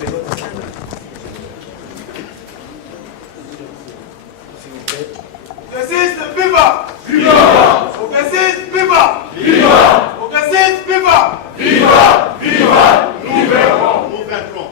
Progressiste, viva! Viva! Progressiste, viva! Viva! Progressiste, viva! Viva! Viva! Nous vaincrons! Nous vaincrons!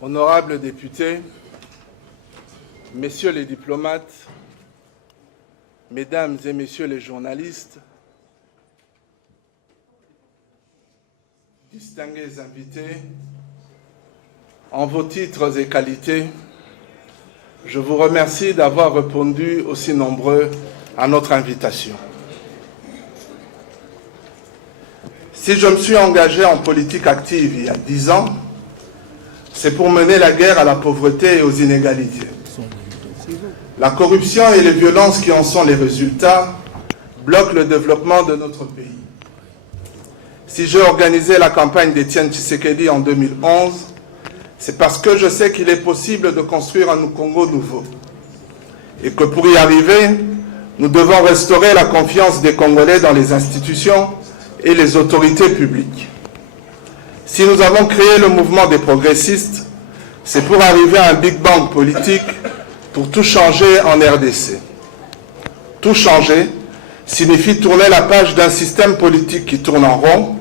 Honorables députés, messieurs les diplomates, mesdames et messieurs les journalistes, distingués invités, en vos titres et qualités, je vous remercie d'avoir répondu aussi nombreux à notre invitation. Si je me suis engagé en politique active il y a 10 ans, c'est pour mener la guerre à la pauvreté et aux inégalités. La corruption et les violences qui en sont les résultats bloquent le développement de notre pays. Si j'ai organisé la campagne d'Étienne Tshisekedi en 2011, c'est parce que je sais qu'il est possible de construire un Congo nouveau. Et que pour y arriver, nous devons restaurer la confiance des Congolais dans les institutions et les autorités publiques. Si nous avons créé le mouvement des progressistes, c'est pour arriver à un Big Bang politique pour tout changer en RDC. Tout changer signifie tourner la page d'un système politique qui tourne en rond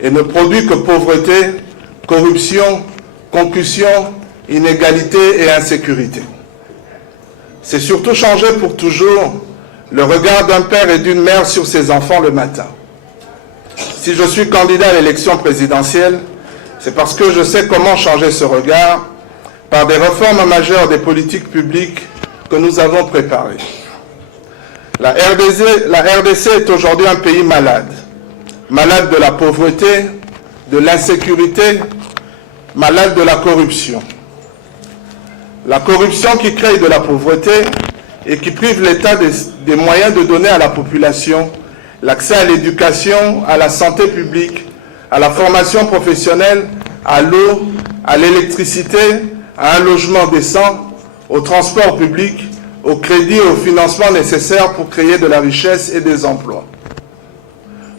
et ne produit que pauvreté, corruption, concussion, inégalité et insécurité. C'est surtout changer pour toujours le regard d'un père et d'une mère sur ses enfants le matin. Si je suis candidat à l'élection présidentielle, c'est parce que je sais comment changer ce regard par des réformes majeures des politiques publiques que nous avons préparées. La RDC est aujourd'hui un pays malade. Malade de la pauvreté, de l'insécurité, malade de la corruption. La corruption qui crée de la pauvreté et qui prive l'État des moyens de donner à la population l'accès à l'éducation, à la santé publique, à la formation professionnelle, à l'eau, à l'électricité, à un logement décent, au transport public, au crédit et au financement nécessaires pour créer de la richesse et des emplois.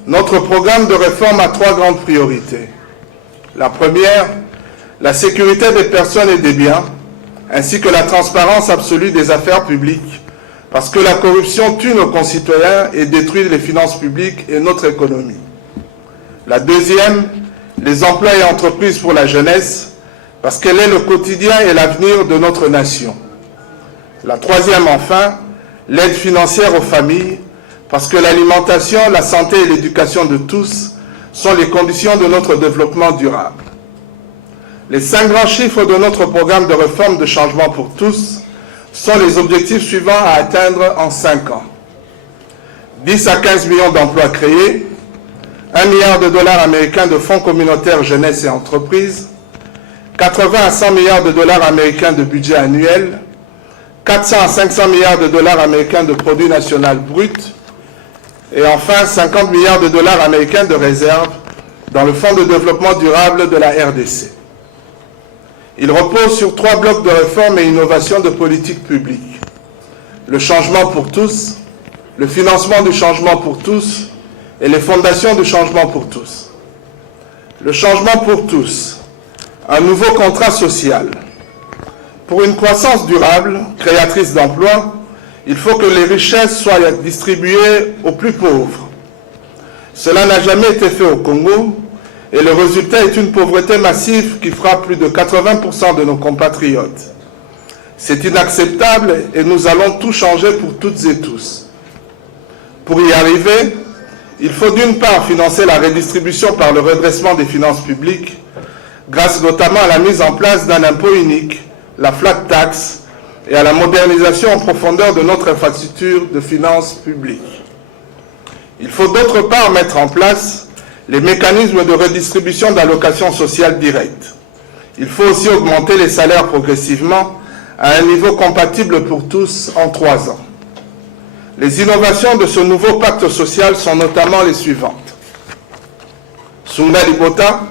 Notre programme de réforme a 3 grandes priorités. La première, la sécurité des personnes et des biens, ainsi que la transparence absolue des affaires publiques, parce que la corruption tue nos concitoyens et détruit les finances publiques et notre économie. La deuxième, les emplois et entreprises pour la jeunesse, parce qu'elle est le quotidien et l'avenir de notre nation. La troisième, enfin, l'aide financière aux familles, parce que l'alimentation, la santé et l'éducation de tous sont les conditions de notre développement durable. Les 5 grands chiffres de notre programme de réforme de changement pour tous sont les objectifs suivants à atteindre en 5 ans. 10 à 15 millions d'emplois créés, 1 milliard de dollars américains de fonds communautaires jeunesse et entreprises, 80 à 100 milliards de dollars américains de budget annuel, 400 à 500 milliards de dollars américains de produit national brut, et enfin 50 milliards de dollars américains de réserves dans le Fonds de développement durable de la RDC. Il repose sur 3 blocs de réforme et innovation de politique publique. Le changement pour tous, le financement du changement pour tous et les fondations du changement pour tous. Le changement pour tous, un nouveau contrat social pour une croissance durable, créatrice d'emplois il faut que les richesses soient distribuées aux plus pauvres. Cela n'a jamais été fait au Congo et le résultat est une pauvreté massive qui frappe plus de 80% de nos compatriotes. C'est inacceptable et nous allons tout changer pour toutes et tous. Pour y arriver, il faut d'une part financer la redistribution par le redressement des finances publiques, grâce notamment à la mise en place d'un impôt unique, la flat tax, et à la modernisation en profondeur de notre infrastructure de finances publiques. Il faut d'autre part mettre en place les mécanismes de redistribution d'allocations sociales directes. Il faut aussi augmenter les salaires progressivement à un niveau compatible pour tous en 3 ans. Les innovations de ce nouveau pacte social sont notamment les suivantes. Sunga Libota,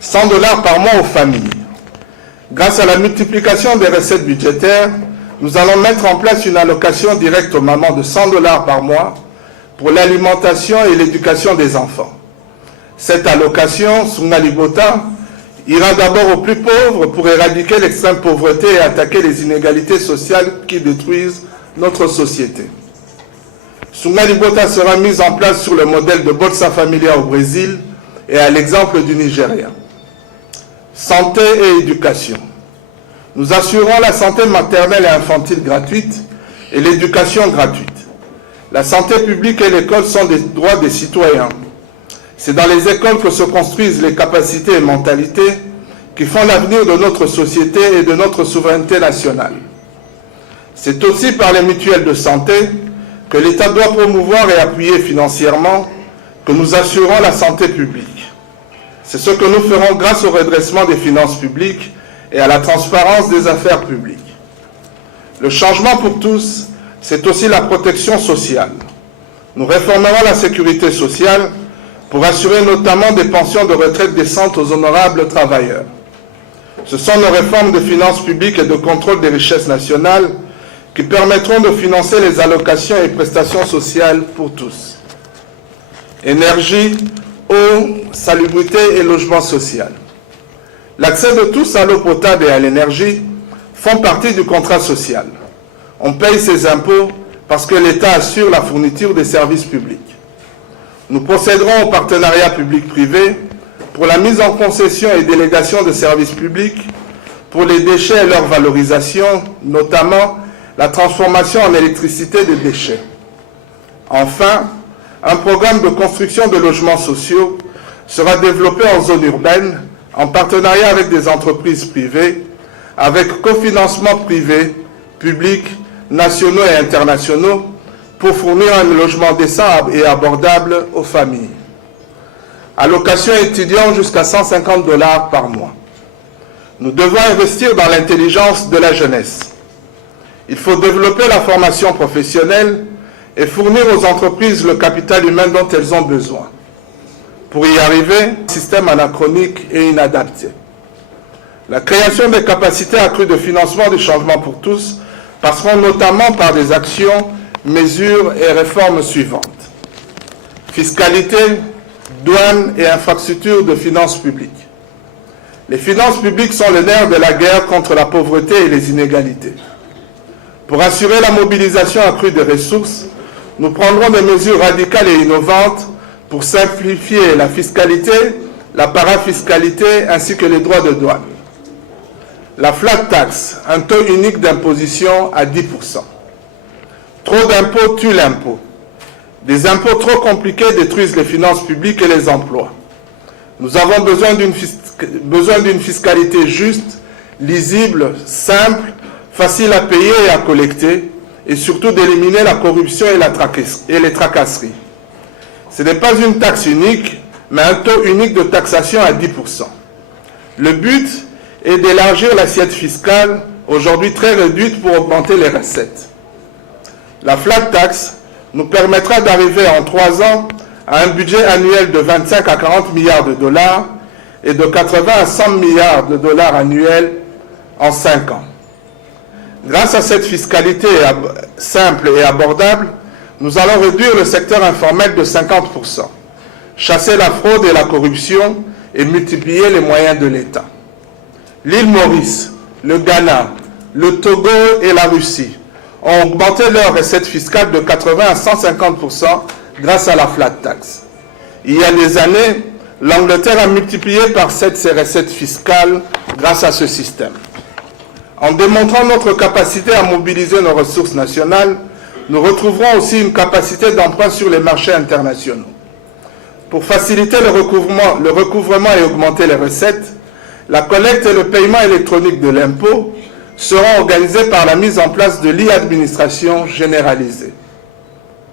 100 $ par mois aux familles. Grâce à la multiplication des recettes budgétaires, nous allons mettre en place une allocation directe aux mamans de 100 $ par mois pour l'alimentation et l'éducation des enfants. Cette allocation, Sunga Libota, ira d'abord aux plus pauvres pour éradiquer l'extrême pauvreté et attaquer les inégalités sociales qui détruisent notre société. Sunga Libota sera mise en place sur le modèle de Bolsa Familia au Brésil et à l'exemple du Nigeria. Santé et éducation. Nous assurons la santé maternelle et infantile gratuite et l'éducation gratuite. La santé publique et l'école sont des droits des citoyens. C'est dans les écoles que se construisent les capacités et mentalités qui font l'avenir de notre société et de notre souveraineté nationale. C'est aussi par les mutuelles de santé que l'État doit promouvoir et appuyer financièrement que nous assurons la santé publique. C'est ce que nous ferons grâce au redressement des finances publiques et à la transparence des affaires publiques. Le changement pour tous, c'est aussi la protection sociale. Nous réformerons la sécurité sociale pour assurer notamment des pensions de retraite décentes aux honorables travailleurs. Ce sont nos réformes de finances publiques et de contrôle des richesses nationales qui permettront de financer les allocations et prestations sociales pour tous. Énergie, eau, salubrité et logement social. L'accès de tous à l'eau potable et à l'énergie font partie du contrat social. On paye ses impôts parce que l'État assure la fourniture des services publics. Nous procéderons au partenariat public-privé pour la mise en concession et délégation de services publics pour les déchets et leur valorisation, notamment la transformation en électricité des déchets. Enfin, un programme de construction de logements sociaux sera développé en zone urbaine en partenariat avec des entreprises privées, avec cofinancement privé, public, nationaux et internationaux pour fournir un logement décent et abordable aux familles. Allocation étudiant jusqu'à 150 $ par mois. Nous devons investir dans l'intelligence de la jeunesse. Il faut développer la formation professionnelle et fournir aux entreprises le capital humain dont elles ont besoin. Pour y arriver, un système anachronique et inadapté. La création des capacités accrues de financement du changement pour tous passeront notamment par des actions, mesures et réformes suivantes. Fiscalité, douane et infrastructures de finances publiques. Les finances publiques sont le nerf de la guerre contre la pauvreté et les inégalités. Pour assurer la mobilisation accrue des ressources, nous prendrons des mesures radicales et innovantes pour simplifier la fiscalité, la parafiscalité ainsi que les droits de douane. La flat tax, un taux unique d'imposition à 10%. Trop d'impôts tuent l'impôt. Des impôts trop compliqués détruisent les finances publiques et les emplois. Nous avons besoin d'une fiscalité juste, lisible, simple, facile à payer et à collecter, et surtout d'éliminer la corruption et les tracasseries. Ce n'est pas une taxe unique, mais un taux unique de taxation à 10%. Le but est d'élargir l'assiette fiscale, aujourd'hui très réduite, pour augmenter les recettes. La flat tax nous permettra d'arriver en 3 ans à un budget annuel de 25 à 40 milliards de dollars et de 80 à 100 milliards de dollars annuels en 5 ans. Grâce à cette fiscalité simple et abordable, nous allons réduire le secteur informel de 50%, chasser la fraude et la corruption et multiplier les moyens de l'État. L'île Maurice, le Ghana, le Togo et la Russie ont augmenté leurs recettes fiscales de 80 à 150% grâce à la flat tax. Il y a des années, l'Angleterre a multiplié par 7 ses recettes fiscales grâce à ce système. En démontrant notre capacité à mobiliser nos ressources nationales, nous retrouverons aussi une capacité d'emprunt sur les marchés internationaux. Pour faciliter le recouvrement et augmenter les recettes, la collecte et le paiement électronique de l'impôt seront organisés par la mise en place de l'e-administration généralisée.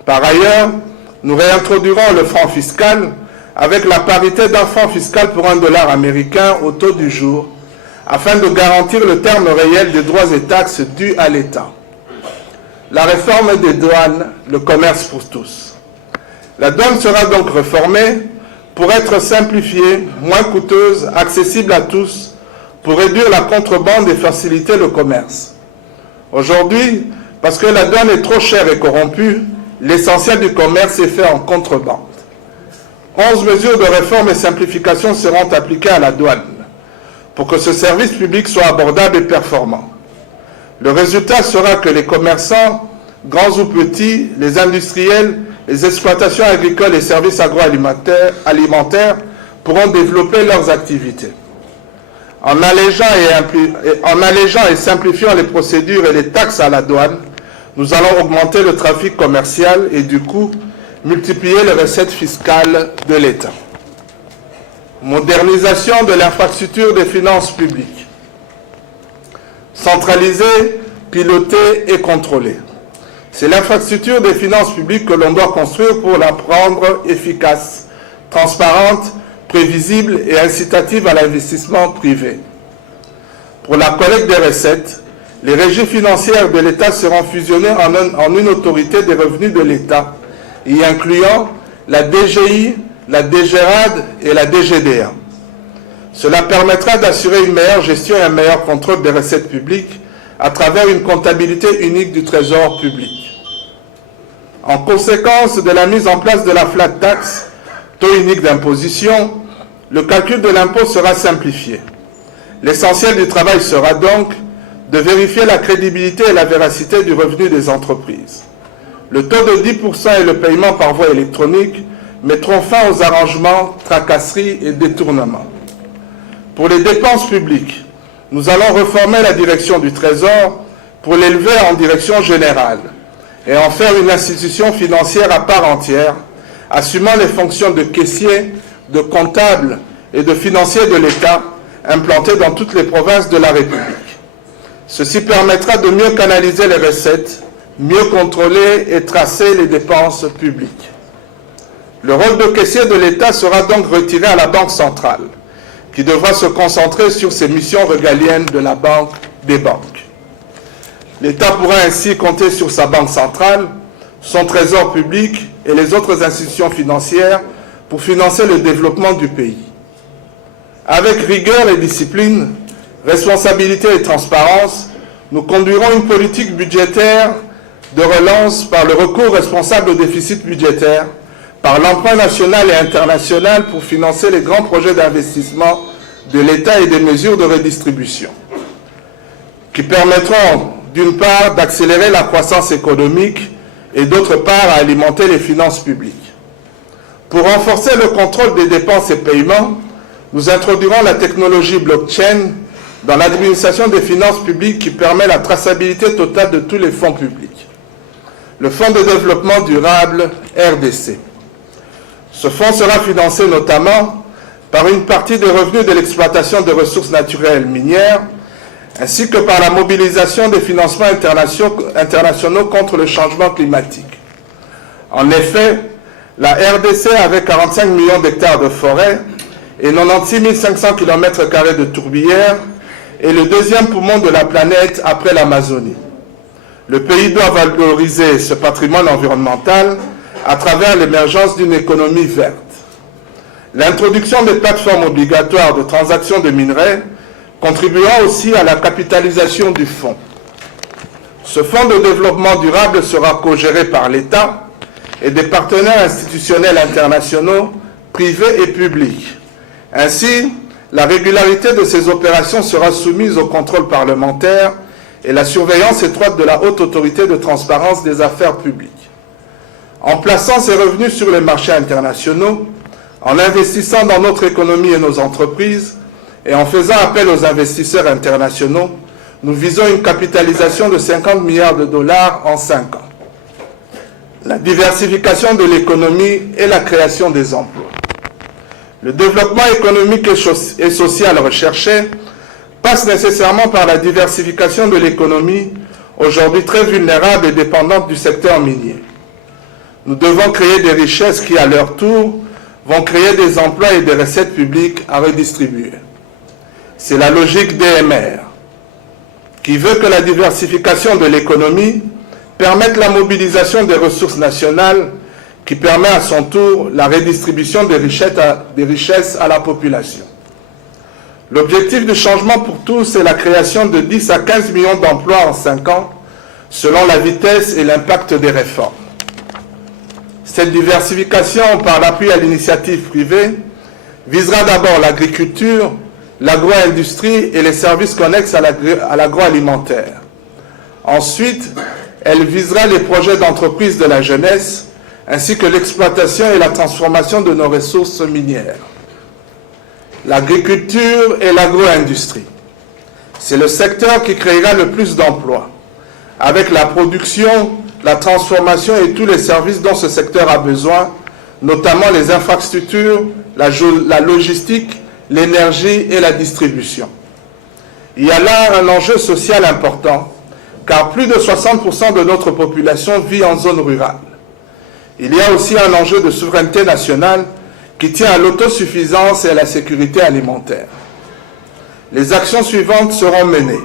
Par ailleurs, nous réintroduirons le franc fiscal avec la parité d'un franc fiscal pour $1 américain au taux du jour, afin de garantir le terme réel des droits et taxes dus à l'État. La réforme des douanes, le commerce pour tous. La douane sera donc réformée pour être simplifiée, moins coûteuse, accessible à tous, pour réduire la contrebande et faciliter le commerce. Aujourd'hui, parce que la douane est trop chère et corrompue, l'essentiel du commerce est fait en contrebande. 11 mesures de réforme et simplification seront appliquées à la douane pour que ce service public soit abordable et performant. Le résultat sera que les commerçants, grands ou petits, les industriels, les exploitations agricoles et services agroalimentaires pourront développer leurs activités. En allégeant et simplifiant les procédures et les taxes à la douane, nous allons augmenter le trafic commercial et du coup multiplier les recettes fiscales de l'État. Modernisation de l'infrastructure des finances publiques. Centralisée, pilotée et contrôlée. C'est l'infrastructure des finances publiques que l'on doit construire pour la rendre efficace, transparente, prévisible et incitative à l'investissement privé. Pour la collecte des recettes, les régies financières de l'État seront fusionnées en une autorité des revenus de l'État, y incluant la DGI, la DGRAD et la DGDA. Cela permettra d'assurer une meilleure gestion et un meilleur contrôle des recettes publiques à travers une comptabilité unique du Trésor public. En conséquence de la mise en place de la flat tax, taux unique d'imposition, le calcul de l'impôt sera simplifié. L'essentiel du travail sera donc de vérifier la crédibilité et la véracité du revenu des entreprises. Le taux de 10% et le paiement par voie électronique mettront fin aux arrangements, tracasseries et détournements. Pour les dépenses publiques, nous allons réformer la direction du Trésor pour l'élever en direction générale et en faire une institution financière à part entière, assumant les fonctions de caissier, de comptable et de financier de l'État implantés dans toutes les provinces de la République. Ceci permettra de mieux canaliser les recettes, mieux contrôler et tracer les dépenses publiques. Le rôle de caissier de l'État sera donc retiré à la Banque centrale, qui devra se concentrer sur ses missions régaliennes de la banque des banques. L'État pourra ainsi compter sur sa banque centrale, son trésor public et les autres institutions financières pour financer le développement du pays. Avec rigueur et discipline, responsabilité et transparence, nous conduirons une politique budgétaire de relance par le recours responsable au déficit budgétaire, par l'emprunt national et international pour financer les grands projets d'investissement de l'État et des mesures de redistribution, qui permettront d'une part d'accélérer la croissance économique et d'autre part à alimenter les finances publiques. Pour renforcer le contrôle des dépenses et paiements, nous introduirons la technologie blockchain dans l'administration des finances publiques qui permet la traçabilité totale de tous les fonds publics. Le Fonds de développement durable RDC. Ce fonds sera financé notamment par une partie des revenus de l'exploitation des ressources naturelles minières, ainsi que par la mobilisation des financements internationaux contre le changement climatique. En effet, la RDC, avec 45 millions d'hectares de forêt et 96 500 km² de tourbières, est le deuxième poumon de la planète après l'Amazonie. Le pays doit valoriser ce patrimoine environnemental à travers l'émergence d'une économie verte. L'introduction des plateformes obligatoires de transactions de minerais contribuera aussi à la capitalisation du fonds. Ce fonds de développement durable sera co-géré par l'État et des partenaires institutionnels internationaux, privés et publics. Ainsi, la régularité de ces opérations sera soumise au contrôle parlementaire et la surveillance étroite de la haute autorité de transparence des affaires publiques. En plaçant ces revenus sur les marchés internationaux, en investissant dans notre économie et nos entreprises, et en faisant appel aux investisseurs internationaux, nous visons une capitalisation de 50 milliards de dollars en 5 ans. La diversification de l'économie et la création des emplois. Le développement économique et social recherché passe nécessairement par la diversification de l'économie, aujourd'hui très vulnérable et dépendante du secteur minier. Nous devons créer des richesses qui, à leur tour, vont créer des emplois et des recettes publiques à redistribuer. C'est la logique DMR, qui veut que la diversification de l'économie permette la mobilisation des ressources nationales, qui permet à son tour la redistribution des richesses à la population. L'objectif du changement pour tous est la création de 10 à 15 millions d'emplois en 5 ans, selon la vitesse et l'impact des réformes. Cette diversification, par l'appui à l'initiative privée, visera d'abord l'agriculture, l'agro-industrie et les services connexes à l'agroalimentaire. Ensuite, elle visera les projets d'entreprise de la jeunesse, ainsi que l'exploitation et la transformation de nos ressources minières. L'agriculture et l'agro-industrie. C'est le secteur qui créera le plus d'emplois, avec la production, la transformation et tous les services dont ce secteur a besoin, notamment les infrastructures, la logistique, l'énergie et la distribution. Il y a là un enjeu social important, car plus de 60% de notre population vit en zone rurale. Il y a aussi un enjeu de souveraineté nationale qui tient à l'autosuffisance et à la sécurité alimentaire. Les actions suivantes seront menées.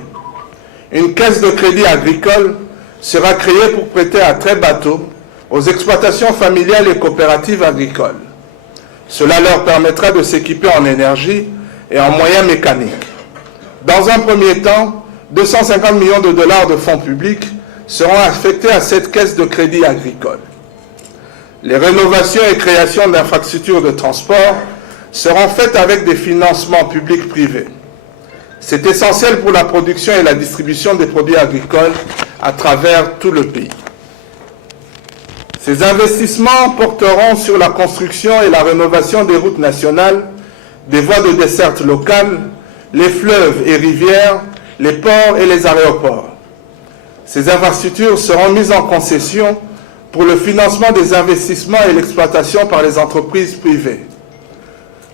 Une caisse de crédit agricole sera créée pour prêter à très bas taux aux exploitations familiales et coopératives agricoles. Cela leur permettra de s'équiper en énergie et en moyens mécaniques. Dans un premier temps, 250 millions de dollars de fonds publics seront affectés à cette caisse de crédit agricole. Les rénovations et créations d'infrastructures de transport seront faites avec des financements publics-privés. C'est essentiel pour la production et la distribution des produits agricoles à travers tout le pays. Ces investissements porteront sur la construction et la rénovation des routes nationales, des voies de desserte locales, les fleuves et rivières, les ports et les aéroports. Ces infrastructures seront mises en concession pour le financement des investissements et l'exploitation par les entreprises privées.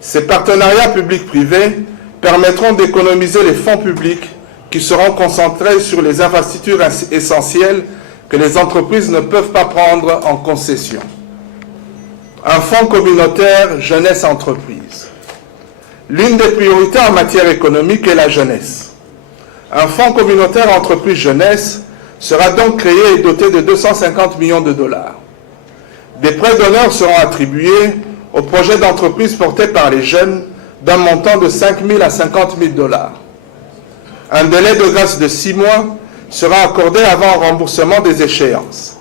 Ces partenariats publics-privés permettront d'économiser les fonds publics qui seront concentrés sur les infrastructures essentielles que les entreprises ne peuvent pas prendre en concession. Un fonds communautaire jeunesse-entreprise. L'une des priorités en matière économique est la jeunesse. Un fonds communautaire entreprise-jeunesse sera donc créé et doté de 250 millions de dollars. Des prêts d'honneur seront attribués aux projets d'entreprise portés par les jeunes d'un montant de 5 000 à 50 000 dollars. Un délai de grâce de 6 mois sera accordé avant remboursement des échéances.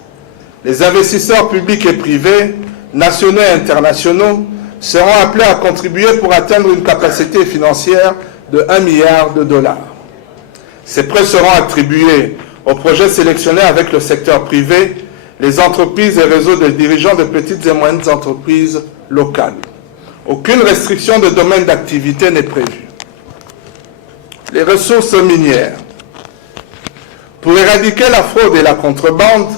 Les investisseurs publics et privés, nationaux et internationaux, seront appelés à contribuer pour atteindre une capacité financière de 1 milliard de dollars. Ces prêts seront attribués aux projets sélectionnés avec le secteur privé, les entreprises et réseaux de dirigeants de petites et moyennes entreprises locales. Aucune restriction de domaine d'activité n'est prévue. Les ressources minières. Pour éradiquer la fraude et la contrebande,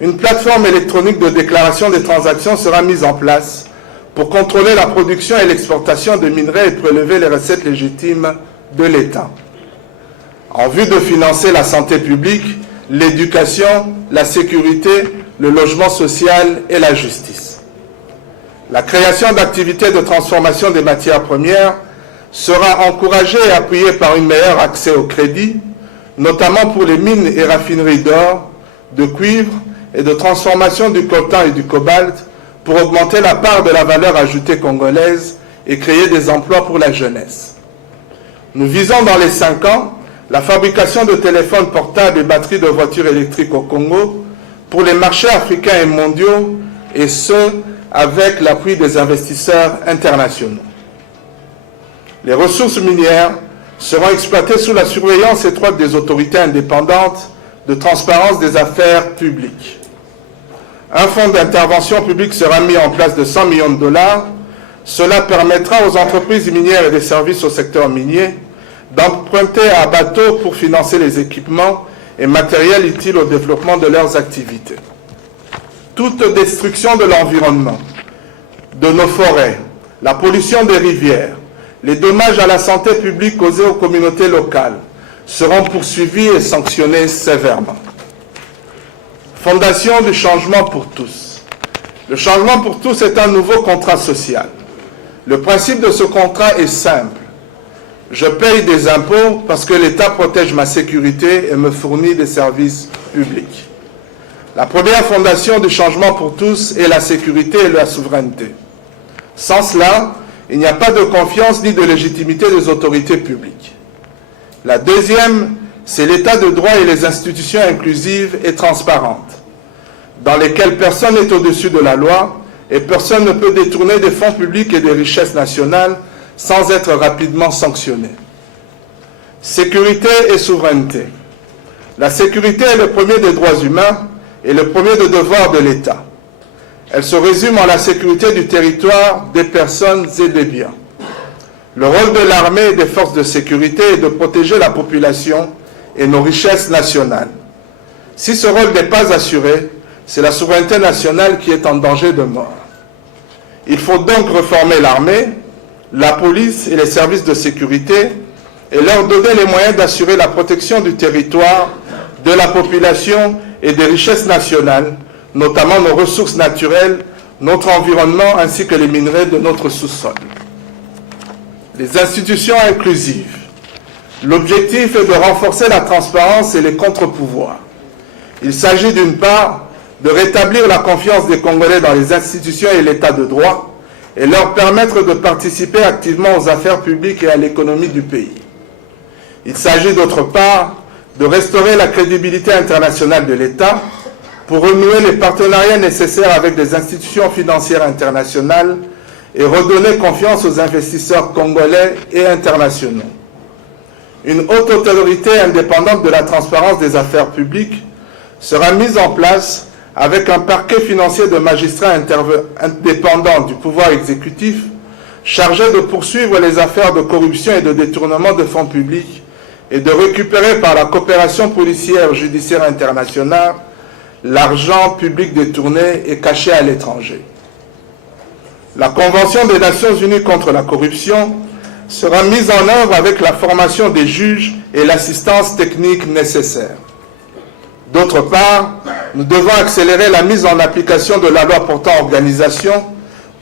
une plateforme électronique de déclaration des transactions sera mise en place pour contrôler la production et l'exportation de minerais et prélever les recettes légitimes de l'État. En vue de financer la santé publique, l'éducation, la sécurité, le logement social et la justice. La création d'activités de transformation des matières premières sera encouragée et appuyée par un meilleur accès au crédit, notamment pour les mines et raffineries d'or, de cuivre et de transformation du coltan et du cobalt, pour augmenter la part de la valeur ajoutée congolaise et créer des emplois pour la jeunesse. Nous visons dans les 5 ans la fabrication de téléphones portables et batteries de voitures électriques au Congo pour les marchés africains et mondiaux, et ce, avec l'appui des investisseurs internationaux. Les ressources minières seront exploités sous la surveillance étroite des autorités indépendantes de transparence des affaires publiques. Un fonds d'intervention publique sera mis en place de 100 millions de dollars. Cela permettra aux entreprises minières et des services au secteur minier d'emprunter à bateau pour financer les équipements et matériels utiles au développement de leurs activités. Toute destruction de l'environnement, de nos forêts, la pollution des rivières, les dommages à la santé publique causés aux communautés locales seront poursuivis et sanctionnés sévèrement. Fondation du changement pour tous. Le changement pour tous est un nouveau contrat social. Le principe de ce contrat est simple. Je paye des impôts parce que l'État protège ma sécurité et me fournit des services publics. La première fondation du changement pour tous est la sécurité et la souveraineté. Sans cela, il n'y a pas de confiance ni de légitimité des autorités publiques. La deuxième, c'est l'état de droit et les institutions inclusives et transparentes, dans lesquelles personne n'est au-dessus de la loi et personne ne peut détourner des fonds publics et des richesses nationales sans être rapidement sanctionné. Sécurité et souveraineté. La sécurité est le premier des droits humains et le premier des devoirs de l'État. Elle se résume en la sécurité du territoire, des personnes et des biens. Le rôle de l'armée et des forces de sécurité est de protéger la population et nos richesses nationales. Si ce rôle n'est pas assuré, c'est la souveraineté nationale qui est en danger de mort. Il faut donc réformer l'armée, la police et les services de sécurité et leur donner les moyens d'assurer la protection du territoire, de la population et des richesses nationales, notamment nos ressources naturelles, notre environnement ainsi que les minerais de notre sous-sol. Les institutions inclusives. L'objectif est de renforcer la transparence et les contre-pouvoirs. Il s'agit d'une part de rétablir la confiance des Congolais dans les institutions et l'état de droit et leur permettre de participer activement aux affaires publiques et à l'économie du pays. Il s'agit d'autre part de restaurer la crédibilité internationale de l'État pour renouer les partenariats nécessaires avec des institutions financières internationales et redonner confiance aux investisseurs congolais et internationaux. Une haute autorité indépendante de la transparence des affaires publiques sera mise en place avec un parquet financier de magistrats indépendants du pouvoir exécutif chargé de poursuivre les affaires de corruption et de détournement de fonds publics et de récupérer par la coopération policière judiciaire internationale l'argent public détourné et caché à l'étranger. La Convention des Nations Unies contre la corruption sera mise en œuvre avec la formation des juges et l'assistance technique nécessaire. D'autre part, nous devons accélérer la mise en application de la loi portant organisation,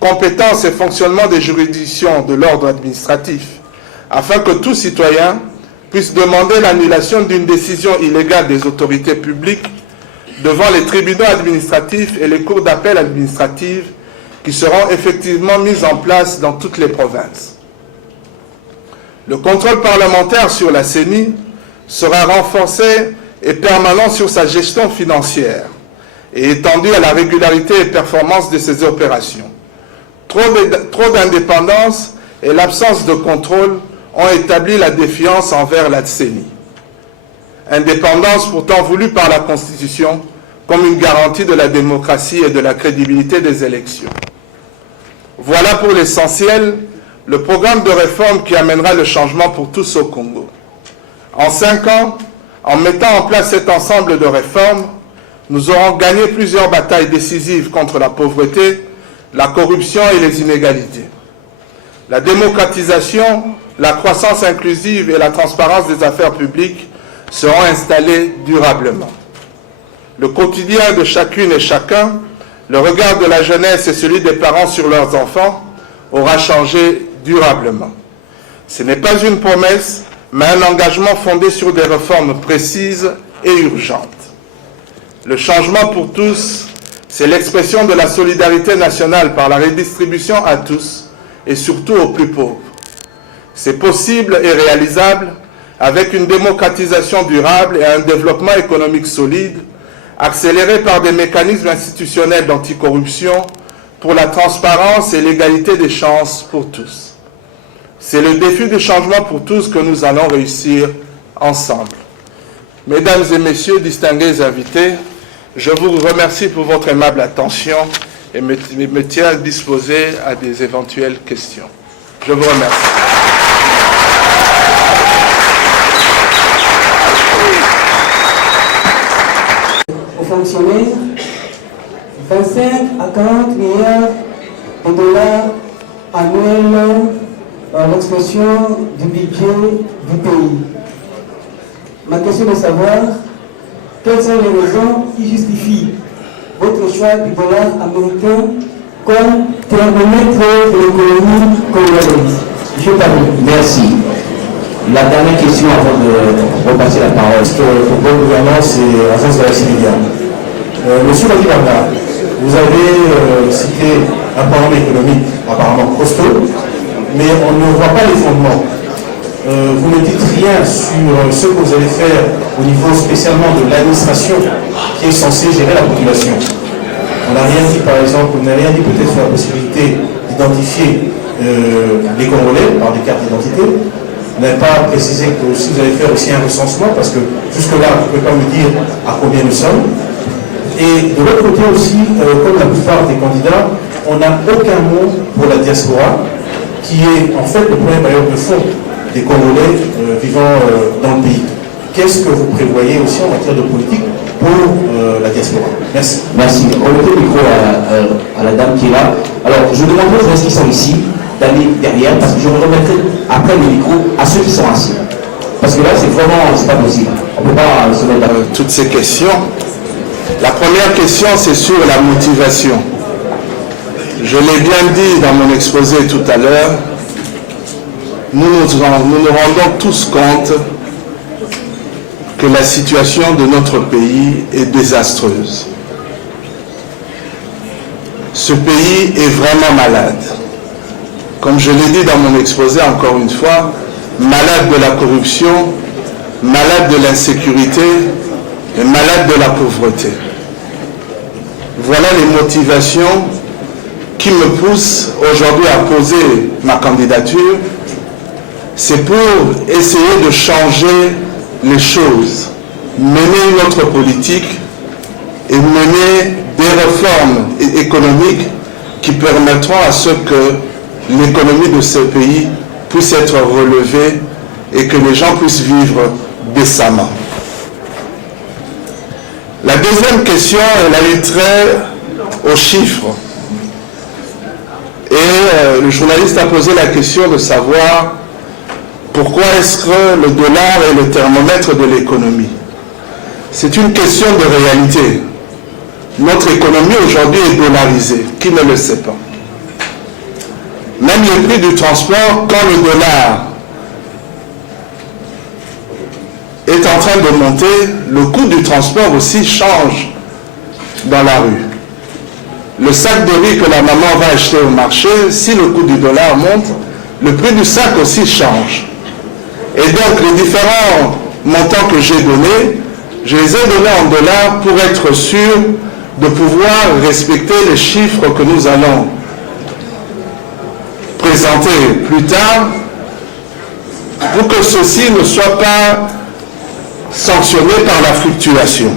compétences et fonctionnement des juridictions de l'ordre administratif, afin que tout citoyen puisse demander l'annulation d'une décision illégale des autorités publiques devant les tribunaux administratifs et les cours d'appel administratives qui seront effectivement mises en place dans toutes les provinces. Le contrôle parlementaire sur la CENI sera renforcé et permanent sur sa gestion financière et étendu à la régularité et performance de ses opérations. Trop d'indépendance et l'absence de contrôle ont établi la défiance envers la CENI. Indépendance pourtant voulue par la Constitution comme une garantie de la démocratie et de la crédibilité des élections. Voilà pour l'essentiel le programme de réforme qui amènera le changement pour tous au Congo. En 5 ans, en mettant en place cet ensemble de réformes, nous aurons gagné plusieurs batailles décisives contre la pauvreté, la corruption et les inégalités. La démocratisation, la croissance inclusive et la transparence des affaires publiques seront installées durablement. Le quotidien de chacune et chacun, le regard de la jeunesse et celui des parents sur leurs enfants aura changé durablement. Ce n'est pas une promesse, mais un engagement fondé sur des réformes précises et urgentes. Le changement pour tous, c'est l'expression de la solidarité nationale par la redistribution à tous et surtout aux plus pauvres. C'est possible et réalisable avec une démocratisation durable et un développement économique solide, accéléré par des mécanismes institutionnels d'anticorruption pour la transparence et l'égalité des chances pour tous. C'est le défi du changement pour tous que nous allons réussir ensemble. Mesdames et messieurs, distingués invités, je vous remercie pour votre aimable attention et me tiens disposé à des éventuelles questions. Je vous remercie. Aux fonctionnaires, 25 à 40 milliards de dollars annuels l'expression du budget du pays. Ma question est de savoir quelles sont les raisons qui justifient votre choix du dollar américain comme thermomètre de l'économie congolaise. Je parle. Merci. La dernière question avant de repasser la parole. Parce que pour bonne gouvernance et agence de la civilienne. Monsieur Ladibanga, vous avez cité un programme économique apparemment costaud, mais on ne voit pas les fondements. Vous ne dites rien sur ce que vous allez faire au niveau spécialement de l'administration qui est censée gérer la population. On n'a rien dit, par exemple, on n'a rien dit peut-être sur la possibilité d'identifier les Congolais par des cartes d'identité. On n'a pas précisé que si vous allez faire aussi un recensement, parce que jusque-là, vous ne pouvez pas me dire à combien nous sommes. Et de l'autre côté aussi, comme la plupart des candidats, on n'a aucun mot pour la diaspora, qui est en fait le premier bailleur de fonds des Congolais vivant dans le pays. Qu'est-ce que vous prévoyez aussi en matière de politique pour la diaspora? Merci. Merci. Remettez le micro à la dame qui est là. Alors, je demanderai aux gens qui sont ici d'aller derrière, parce que je remettrai après le micro à ceux qui sont assis. Parce que là, c'est pas possible. On ne peut pas se mettre toutes ces questions. La première question, c'est sur la motivation. Je l'ai bien dit dans mon exposé tout à l'heure, nous nous rendons tous compte que la situation de notre pays est désastreuse. Ce pays est vraiment malade. Comme je l'ai dit dans mon exposé encore une fois, malade de la corruption, malade de l'insécurité et malade de la pauvreté. Voilà les motivations qui me poussent aujourd'hui à poser ma candidature. C'est pour essayer de changer les choses, mener une autre politique et mener des réformes économiques qui permettront à ce que l'économie de ce pays puisse être relevée et que les gens puissent vivre décemment. La deuxième question, elle a eu trait aux chiffres. Et le journaliste a posé la question de savoir pourquoi est-ce que le dollar est le thermomètre de l'économie. C'est une question de réalité. Notre économie aujourd'hui est dollarisée. Qui ne le sait pas? Même le prix du transport, quand le dollar est en train de monter, le coût du transport aussi change dans la rue. Le sac de riz que la maman va acheter au marché, si le coût du dollar monte, le prix du sac aussi change. Et donc les différents montants que j'ai donnés, je les ai donnés en dollars pour être sûr de pouvoir respecter les chiffres que nous allons présenter plus tard, pour que ceci ne soit pas sanctionné par la fluctuation.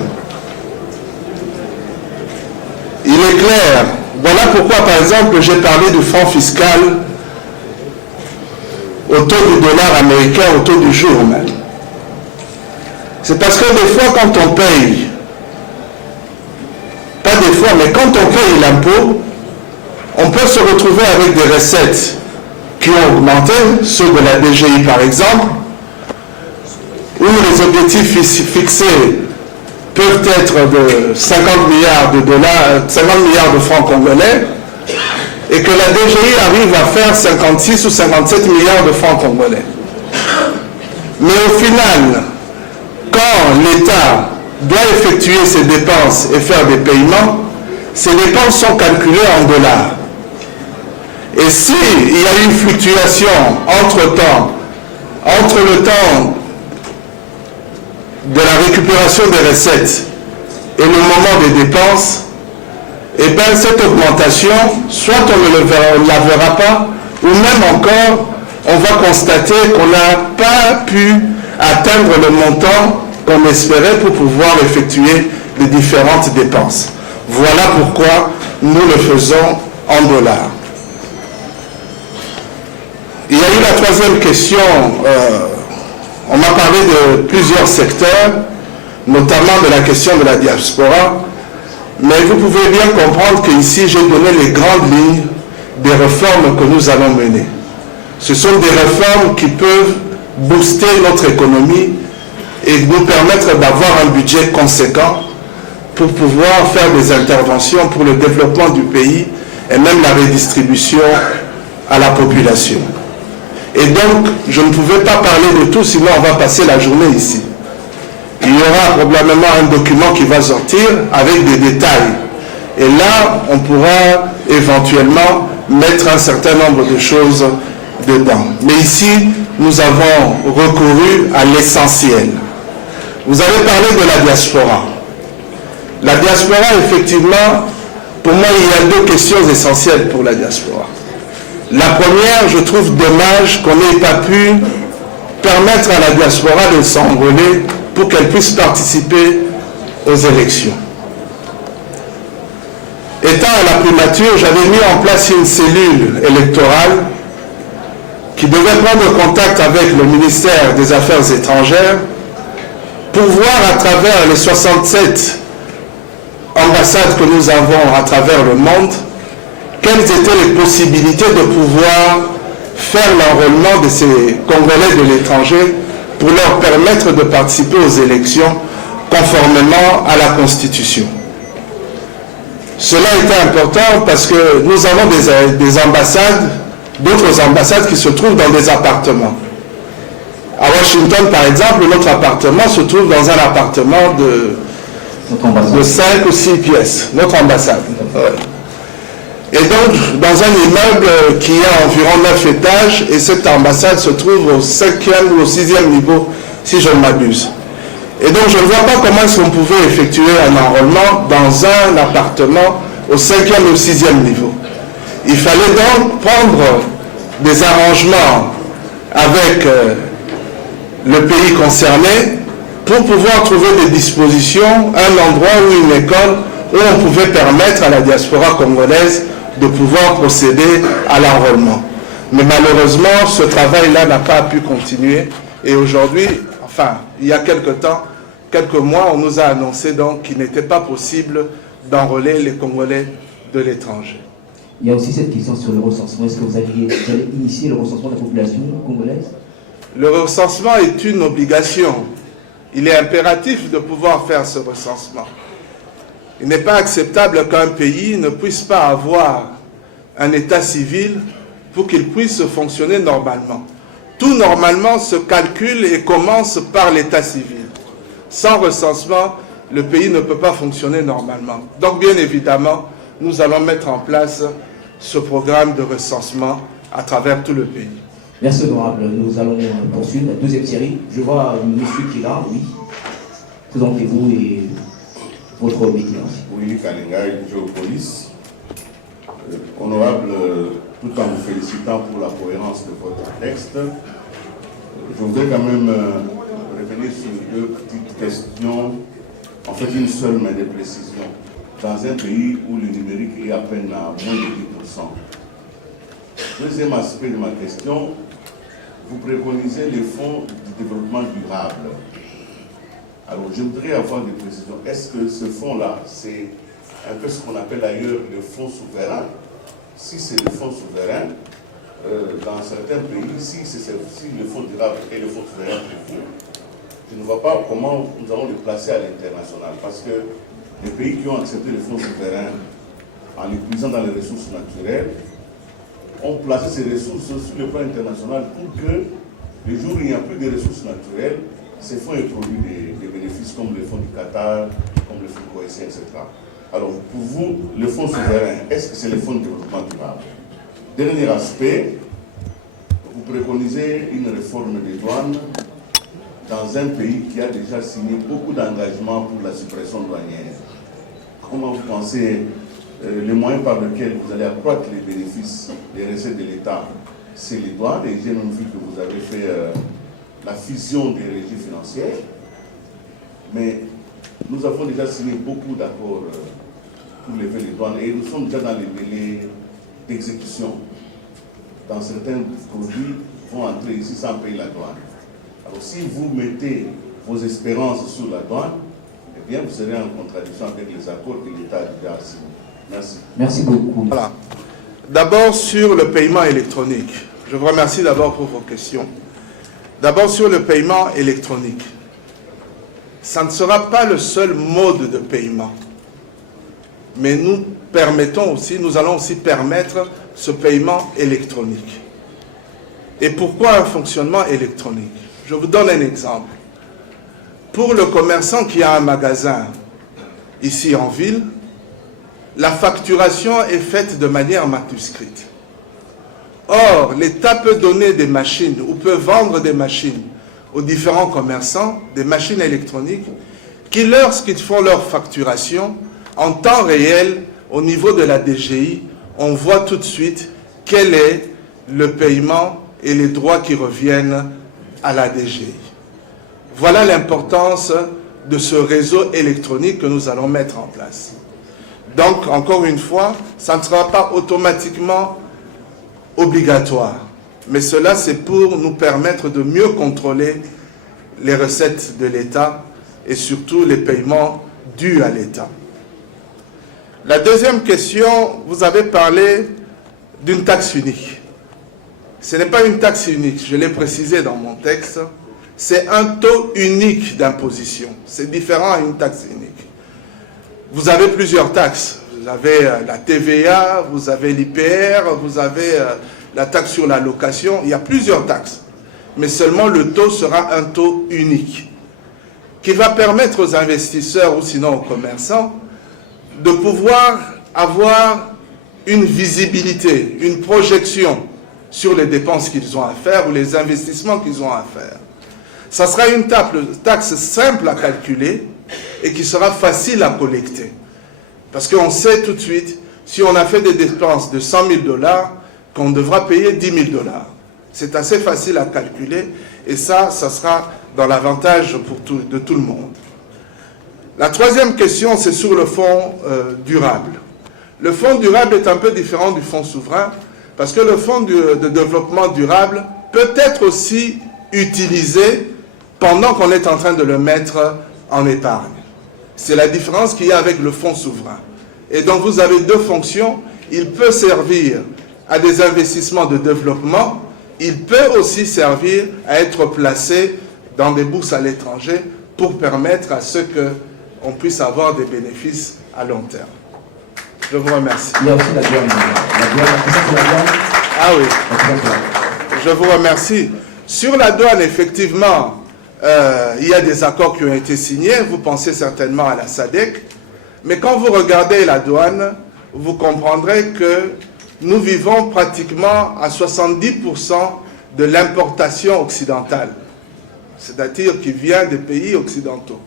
Il est clair, voilà pourquoi par exemple j'ai parlé du fonds fiscal au taux du dollar américain, au taux du jour même. C'est parce que des fois quand on paye, pas des fois, mais quand on paye l'impôt, on peut se retrouver avec des recettes qui ont augmenté, ceux de la DGI par exemple, où les objectifs fixés peuvent être de 50 milliards de dollars, 50 milliards de francs congolais, et que la DGI arrive à faire 56 ou 57 milliards de francs congolais. Mais au final, quand l'État doit effectuer ses dépenses et faire des paiements, ces dépenses sont calculées en dollars. Et s'il y a une fluctuation entre le temps de la récupération des recettes et le moment des dépenses, et bien cette augmentation, soit on ne la verra pas, ou même encore, on va constater qu'on n'a pas pu atteindre le montant qu'on espérait pour pouvoir effectuer les différentes dépenses. Voilà pourquoi nous le faisons en dollars. Il y a eu la troisième question. On m'a parlé de plusieurs secteurs, notamment de la question de la diaspora. Mais vous pouvez bien comprendre qu'ici, j'ai donné les grandes lignes des réformes que nous allons mener. Ce sont des réformes qui peuvent booster notre économie et nous permettre d'avoir un budget conséquent pour pouvoir faire des interventions pour le développement du pays et même la redistribution à la population. Et donc, je ne pouvais pas parler de tout, sinon on va passer la journée ici. Il y aura probablement un document qui va sortir avec des détails. Et là, on pourra éventuellement mettre un certain nombre de choses dedans. Mais ici, nous avons recouru à l'essentiel. Vous avez parlé de la diaspora. La diaspora, effectivement, pour moi, il y a deux questions essentielles pour la diaspora. La première, je trouve dommage qu'on n'ait pas pu permettre à la diaspora de s'enrôler pour qu'elle puisse participer aux élections. Étant à la primature, j'avais mis en place une cellule électorale qui devait prendre contact avec le ministère des Affaires étrangères pour voir à travers les 67 ambassades que nous avons à travers le monde, quelles étaient les possibilités de pouvoir faire l'enrôlement de ces Congolais de l'étranger pour leur permettre de participer aux élections conformément à la Constitution. Cela était important parce que nous avons des ambassades, d'autres ambassades qui se trouvent dans des appartements. À Washington, par exemple, notre appartement se trouve dans un appartement de 5 ou 6 pièces, notre ambassade. Ouais. Et donc, dans un immeuble qui a environ 9 étages, et cette ambassade se trouve au 5e ou au 6e niveau, si je ne m'abuse. Et donc, je ne vois pas comment est-ce qu'on pouvait effectuer un enrôlement dans un appartement au 5e ou au 6e niveau. Il fallait donc prendre des arrangements avec le pays concerné pour pouvoir trouver des dispositions, un endroit ou une école où on pouvait permettre à la diaspora congolaise de pouvoir procéder à l'enrôlement. Mais malheureusement, ce travail-là n'a pas pu continuer. Et aujourd'hui, enfin, il y a quelques mois, on nous a annoncé donc qu'il n'était pas possible d'enrôler les Congolais de l'étranger. Il y a aussi cette question sur le recensement. Est-ce que vous allez initier le recensement de la population congolaise? Le recensement est une obligation. Il est impératif de pouvoir faire ce recensement. Il n'est pas acceptable qu'un pays ne puisse pas avoir un état civil pour qu'il puisse fonctionner normalement. Tout normalement se calcule et commence par l'état civil. Sans recensement, le pays ne peut pas fonctionner normalement. Donc bien évidemment, nous allons mettre en place ce programme de recensement à travers tout le pays. Merci honorable. Nous allons poursuivre la deuxième série. Je vois monsieur qui est là, oui. Présentez-vous et votre métier. Oui, Kalingai, Géopolis. Honorable, tout en vous félicitant pour la cohérence de votre texte, je voudrais quand même revenir sur deux petites questions, en fait une seule mais des précisions. Dans un pays où le numérique est à peine à moins de 10%. Deuxième aspect de ma question, vous préconisez les fonds du développement durable. Alors, je voudrais avoir des précisions. Est-ce que ce fonds-là, c'est un peu ce qu'on appelle ailleurs le fonds souverain? Si c'est le fonds souverain, dans certains pays, si le fonds durable est le fonds souverain pour vous, je ne vois pas comment nous allons le placer à l'international. Parce que les pays qui ont accepté le fonds souverain en l'utilisant dans les ressources naturelles ont placé ces ressources sur le plan international pour que le jour où il n'y a plus de ressources naturelles, ces fonds aient produit des bénéfices comme le fonds du Qatar, comme le fonds cohésien, etc. Alors, pour vous, le fonds souverain, est-ce que c'est le fonds de développement durable? Dernier aspect, vous préconisez une réforme des douanes dans un pays qui a déjà signé beaucoup d'engagements pour la suppression douanière. Comment vous pensez les moyens par lesquels vous allez accroître les bénéfices, les recettes de l'État c'est les douanes. Et j'ai même vu que vous avez fait la fusion des régies financières. Mais nous avons déjà signé beaucoup d'accords pour lever les douanes et nous sommes déjà dans les délais d'exécution. Dans certains produits vont entrer ici sans payer la douane. Alors si vous mettez vos espérances sur la douane, eh bien vous serez en contradiction avec les accords que l'État a déjà signés. Merci. Merci beaucoup. Voilà. D'abord sur le paiement électronique. Je vous remercie d'abord pour vos questions. D'abord sur le paiement électronique. Ça ne sera pas le seul mode de paiement. Mais nous allons aussi permettre ce paiement électronique. Et pourquoi un fonctionnement électronique? Je vous donne un exemple. Pour le commerçant qui a un magasin ici en ville, la facturation est faite de manière manuscrite. Or, l'État peut donner des machines ou peut vendre des machines aux différents commerçants, des machines électroniques, qui, lorsqu'ils font leur facturation, en temps réel, au niveau de la DGI, on voit tout de suite quel est le paiement et les droits qui reviennent à la DGI. Voilà l'importance de ce réseau électronique que nous allons mettre en place. Donc, encore une fois, ça ne sera pas automatiquement obligatoire. Mais cela, c'est pour nous permettre de mieux contrôler les recettes de l'État et surtout les paiements dus à l'État. La deuxième question, vous avez parlé d'une taxe unique. Ce n'est pas une taxe unique, je l'ai précisé dans mon texte. C'est un taux unique d'imposition. C'est différent à une taxe unique. Vous avez plusieurs taxes. Vous avez la TVA, vous avez l'IPR, vous avez la taxe sur la location. Il y a plusieurs taxes. Mais seulement le taux sera un taux unique qui va permettre aux investisseurs ou sinon aux commerçants de pouvoir avoir une visibilité, une projection sur les dépenses qu'ils ont à faire ou les investissements qu'ils ont à faire. Ça sera une taxe simple à calculer et qui sera facile à collecter. Parce qu'on sait tout de suite, si on a fait des dépenses de 100 000 $, qu'on devra payer 10 000 $. C'est assez facile à calculer et ça sera dans l'avantage de tout le monde. La troisième question, c'est sur le fonds durable. Le fonds durable est un peu différent du fonds souverain parce que le fonds de développement durable peut être aussi utilisé pendant qu'on est en train de le mettre en épargne. C'est la différence qu'il y a avec le fonds souverain. Et donc vous avez deux fonctions. Il peut servir à des investissements de développement. Il peut aussi servir à être placé dans des bourses à l'étranger pour permettre à ce qu'on puisse avoir des bénéfices à long terme. Je vous remercie. Il y a aussi la douane. Ah oui. Je vous remercie. Sur la douane, effectivement, il y a des accords qui ont été signés. Vous pensez certainement à la SADC. Mais quand vous regardez la douane, vous comprendrez que nous vivons pratiquement à 70% de l'importation occidentale. C'est-à-dire qui vient des pays occidentaux.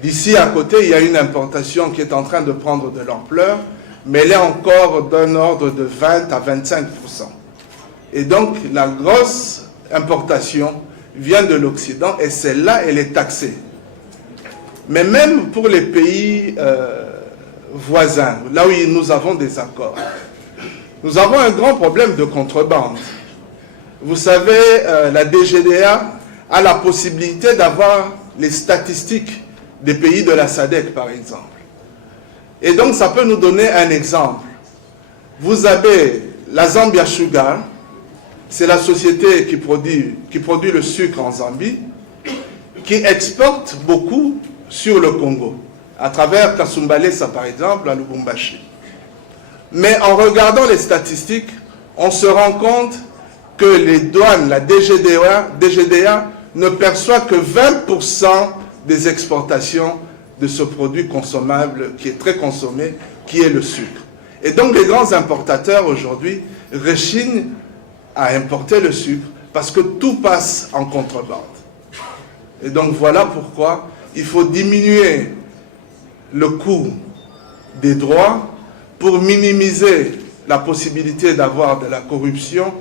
D'ici à côté, il y a une importation qui est en train de prendre de l'ampleur, mais elle est encore d'un ordre de 20 à 25%. Et donc, la grosse importation vient de l'Occident et celle-là, elle est taxée. Mais même pour les pays voisins, là où nous avons des accords, nous avons un grand problème de contrebande. Vous savez, la DGDA a la possibilité d'avoir les statistiques des pays de la SADC, par exemple. Et donc, ça peut nous donner un exemple. Vous avez la Zambia Sugar, c'est la société qui produit le sucre en Zambie, qui exporte beaucoup sur le Congo, à travers Kasumbalesa, par exemple, à Lubumbashi. Mais en regardant les statistiques, on se rend compte que les douanes, la DGDA ne perçoit que 20% des exportations de ce produit consommable qui est très consommé, qui est le sucre. Et donc les grands importateurs aujourd'hui rechignent à importer le sucre parce que tout passe en contrebande. Et donc voilà pourquoi il faut diminuer le coût des droits pour minimiser la possibilité d'avoir de la corruption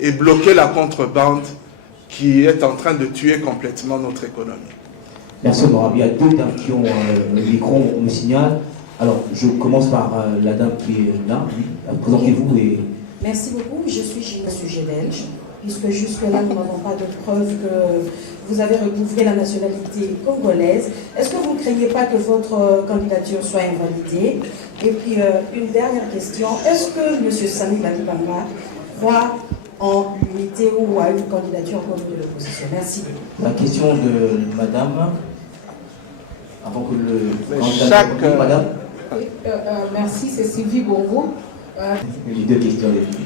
et bloquer la contrebande qui est en train de tuer complètement notre économie. Merci honorable. Il y a deux dames qui ont le micro, on me signale. Alors, je commence par la dame qui est là. Oui. Présentez-vous et... Merci beaucoup. Je suis Gina, sujet belge, puisque jusque-là, nous n'avons pas de preuve que vous avez recouvré la nationalité congolaise. Est-ce que vous ne craignez pas que votre candidature soit invalidée? Et puis, une dernière question. Est-ce que M. Sami Badibanga croit en l'unité ou à une candidature commune de l'opposition? Merci. La question de madame, avant que le candidat... Madame. Oui, merci, c'est Sylvie Bongo. Les deux questions de Sylvie.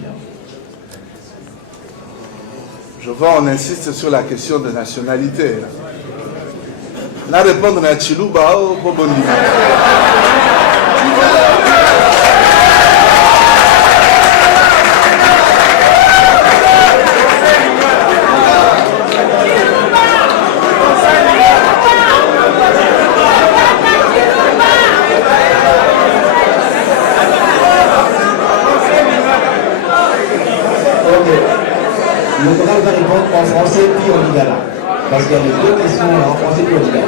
Je vois, on insiste sur la question de nationalité. La répondre à Chilouba ou Bobondi. Va répondre en français puis en lingala. Parce qu'il y a les deux questions en français puis en lingala.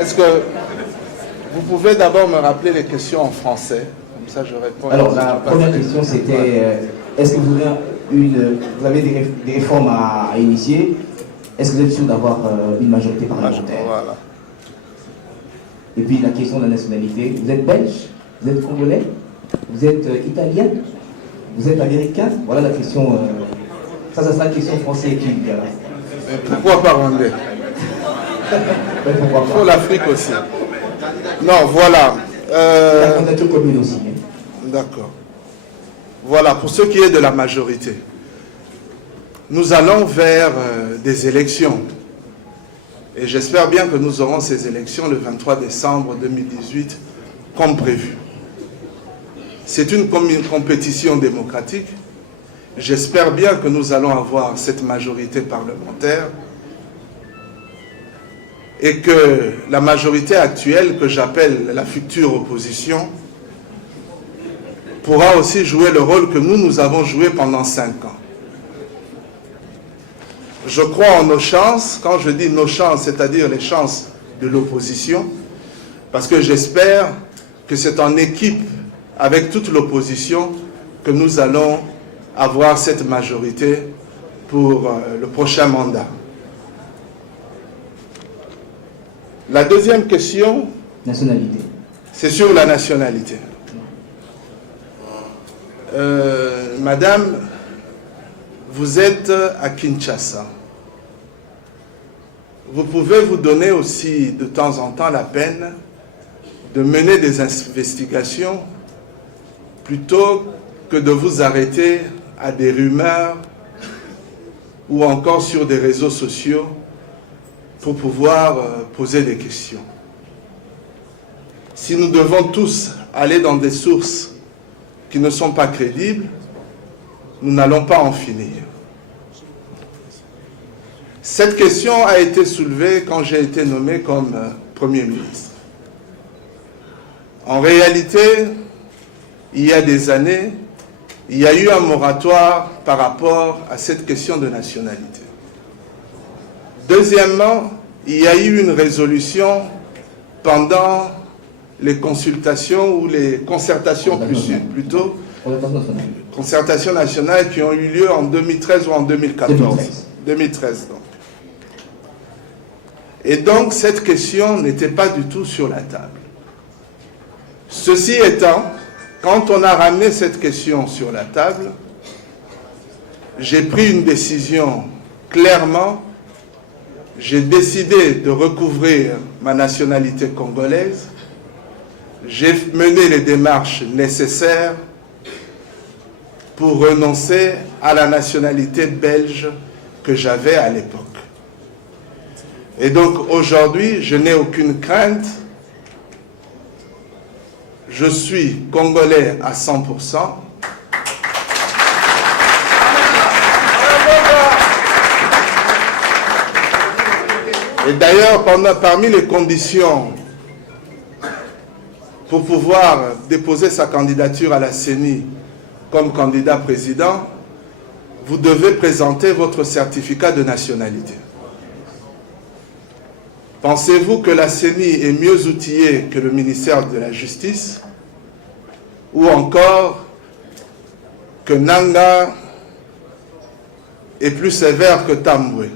Est-ce que vous pouvez d'abord me rappeler les questions en français? Comme ça, je réponds. Alors, la première question, c'était est-ce que vous avez des réformes à initier? Est-ce que vous êtes sûr d'avoir une majorité parlementaire? Voilà. Et puis, la question de la nationalité. Vous êtes belge? Vous êtes congolais? Vous êtes italien? Vous êtes américain? Voilà la question. Ça sera la question français et puis lingala. Pourquoi pas rwandais? Pourquoi pas? Pour l'Afrique aussi. Non, voilà. La candidature commune aussi. D'accord. Voilà, pour ce qui est de la majorité. Nous allons vers des élections. Et j'espère bien que nous aurons ces élections le 23 décembre 2018 comme prévu. C'est une compétition démocratique. J'espère bien que nous allons avoir cette majorité parlementaire et que la majorité actuelle, que j'appelle la future opposition, pourra aussi jouer le rôle que nous avons joué pendant 5 ans. Je crois en nos chances. Quand je dis nos chances, c'est-à-dire les chances de l'opposition, parce que j'espère que c'est en équipe avec toute l'opposition que nous allons avoir cette majorité pour le prochain mandat. La deuxième question, nationalité, c'est sur la nationalité. Madame, vous êtes à Kinshasa. Vous pouvez vous donner aussi de temps en temps la peine de mener des investigations plutôt que de vous arrêter à des rumeurs ou encore sur des réseaux sociaux pour pouvoir poser des questions. Si nous devons tous aller dans des sources qui ne sont pas crédibles, nous n'allons pas en finir. Cette question a été soulevée quand j'ai été nommé comme Premier ministre. En réalité, il y a des années, il y a eu un moratoire par rapport à cette question de nationalité. Deuxièmement, il y a eu une résolution pendant les consultations ou les concertations plutôt, concertations nationales qui ont eu lieu en 2013 ou en 2014. 2013 donc. Et donc cette question n'était pas du tout sur la table. Ceci étant, quand on a ramené cette question sur la table, j'ai pris une décision clairement. J'ai décidé de recouvrir ma nationalité congolaise. J'ai mené les démarches nécessaires pour renoncer à la nationalité belge que j'avais à l'époque. Et donc aujourd'hui, je n'ai aucune crainte. Je suis congolais à 100%. Et d'ailleurs, parmi les conditions pour pouvoir déposer sa candidature à la CENI comme candidat président, vous devez présenter votre certificat de nationalité. Pensez-vous que la CENI est mieux outillée que le ministère de la Justice ou encore que Nanga est plus sévère que Tambwe?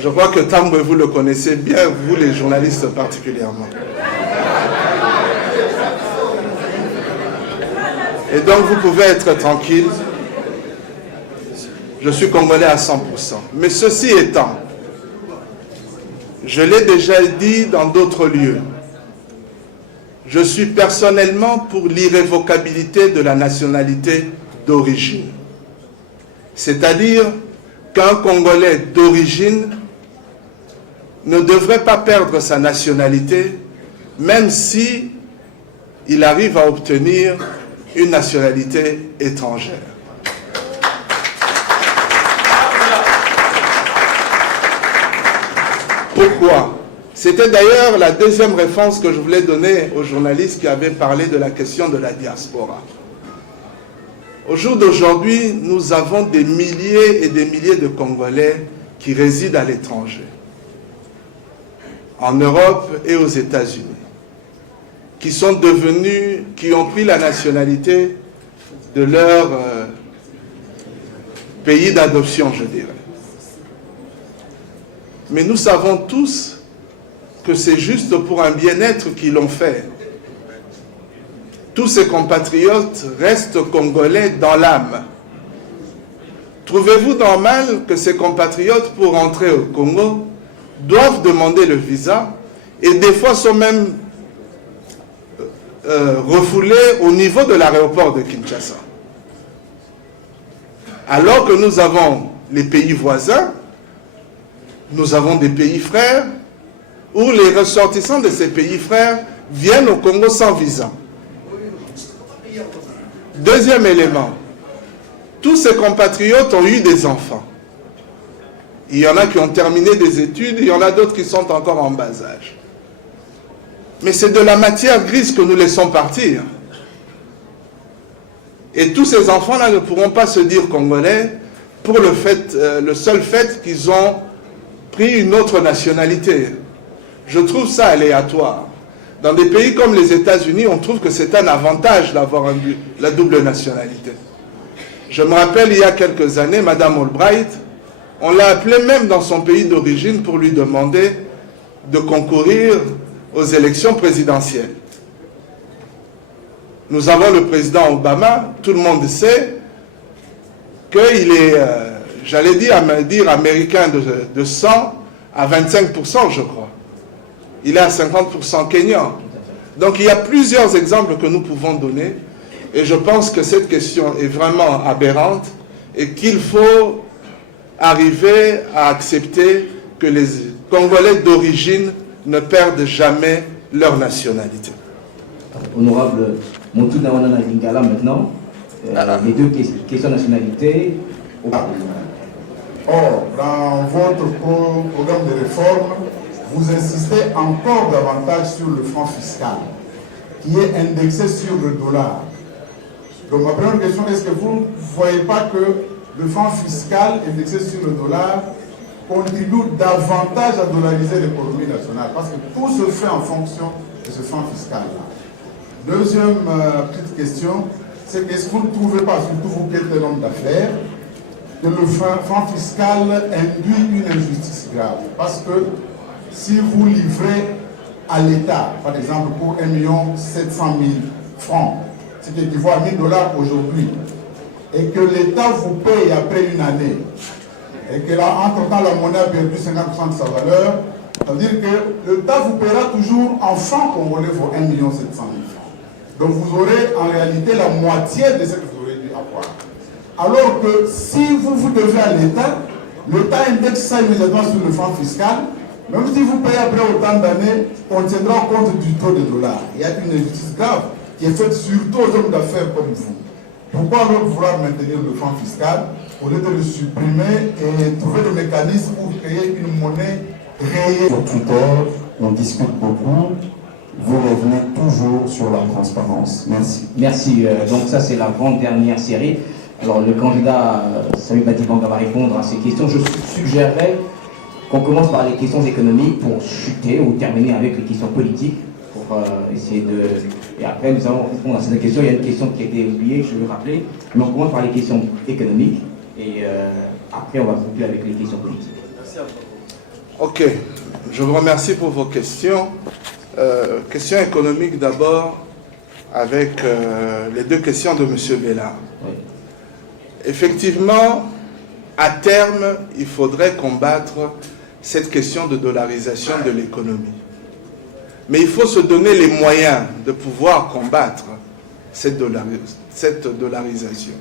Je crois que Tambwe, vous le connaissez bien, vous les journalistes particulièrement. Et donc vous pouvez être tranquille. Je suis congolais à 100%. Mais ceci étant, je l'ai déjà dit dans d'autres lieux, je suis personnellement pour l'irrévocabilité de la nationalité d'origine. C'est-à-dire qu'un Congolais d'origine ne devrait pas perdre sa nationalité, même si il arrive à obtenir une nationalité étrangère. Pourquoi? C'était d'ailleurs la deuxième réponse que je voulais donner aux journalistes qui avaient parlé de la question de la diaspora. Au jour d'aujourd'hui, nous avons des milliers et des milliers de Congolais qui résident à l'étranger, en Europe et aux États-Unis, qui sont devenus, qui ont pris la nationalité de leur pays d'adoption, je dirais. Mais nous savons tous que c'est juste pour un bien-être qu'ils l'ont fait. Tous ces compatriotes restent congolais dans l'âme. Trouvez-vous normal que ces compatriotes, pour entrer au Congo, doivent demander le visa et des fois sont même refoulés au niveau de l'aéroport de Kinshasa? Alors que nous avons les pays voisins, nous avons des pays frères où les ressortissants de ces pays frères viennent au Congo sans visa. Deuxième élément, tous ces compatriotes ont eu des enfants. Il y en a qui ont terminé des études, il y en a d'autres qui sont encore en bas âge. Mais c'est de la matière grise que nous laissons partir. Et tous ces enfants-là ne pourront pas se dire congolais pour le seul fait qu'ils ont pris une autre nationalité. Je trouve ça aléatoire. Dans des pays comme les États-Unis, on trouve que c'est un avantage d'avoir la double nationalité. Je me rappelle, il y a quelques années, Madame Albright, on l'a appelée même dans son pays d'origine pour lui demander de concourir aux élections présidentielles. Nous avons le président Obama, tout le monde sait qu'il est, j'allais dire américain de 100 à 25%, je crois. Il est à 50% kényan. Donc il y a plusieurs exemples que nous pouvons donner et je pense que cette question est vraiment aberrante et qu'il faut arriver à accepter que les Congolais d'origine ne perdent jamais leur nationalité. Honorable Montuna Wanana Lingala maintenant, les deux questions de nationalité. Or, dans votre programme de réforme, vous insistez encore davantage sur le franc fiscal, qui est indexé sur le dollar. Donc ma première question, est-ce que vous ne voyez pas que le franc fiscal indexé sur le dollar contribue davantage à dollariser l'économie nationale? Parce que tout se fait en fonction de ce franc fiscal-là. Deuxième petite question, c'est qu'est-ce que vous ne trouvez pas, surtout vous qui êtes un homme d'affaires, que le franc fiscal induit une injustice grave? Parce que si vous livrez à l'État, par exemple, pour 1 700 000 francs, ce qui équivaut à 1 000 $ aujourd'hui, et que l'État vous paye après une année, et que là, entre-temps, la monnaie a perdu 50% de sa valeur, ça veut dire que l'État vous paiera toujours en francs congolais vos 1 700 000 francs. Donc vous aurez en réalité la moitié de ce que vous aurez dû avoir. Alors que si vous devez à l'État, l'État indexe ça immédiatement sur le franc fiscal. Même si vous payez après autant d'années, on tiendra compte du taux de dollar. Il y a une injustice grave qui est faite surtout aux hommes d'affaires comme vous. Pourquoi alors vouloir maintenir le franc fiscal au lieu de le supprimer et trouver des mécanismes pour créer une monnaie réelle? Sur Twitter, on discute beaucoup. Vous revenez toujours sur la transparence. Merci. Merci. Donc ça, c'est la grande dernière série. Alors le candidat Samy Badibanga va répondre à ces questions. Je suggérerais qu'on commence par les questions économiques pour chuter ou terminer avec les questions politiques pour essayer de... Et après, nous allons répondre à ces questions. Il y a une question qui a été oubliée, je veux rappeler. Mais on commence par les questions économiques et après, on va conclure avec les questions politiques. Merci à vous. Ok. Je vous remercie pour vos questions. Questions économiques d'abord, avec les deux questions de M. Bella. Oui. Effectivement, à terme, il faudrait combattre cette question de dollarisation de l'économie. Mais il faut se donner les moyens de pouvoir combattre cette dollarisation.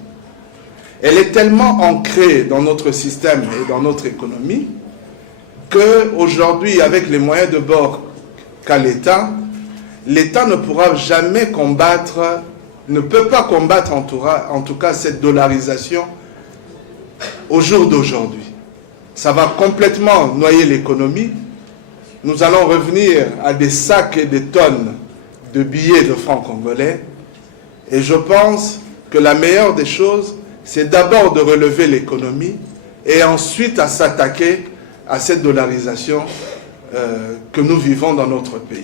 Elle est tellement ancrée dans notre système et dans notre économie qu'aujourd'hui, avec les moyens de bord qu'a l'État, l'État ne pourra jamais combattre, ne peut pas combattre en tout cas cette dollarisation au jour d'aujourd'hui. Ça va complètement noyer l'économie. Nous allons revenir à des sacs et des tonnes de billets de francs congolais. Et je pense que la meilleure des choses, c'est d'abord de relever l'économie et ensuite à s'attaquer à cette dollarisation que nous vivons dans notre pays.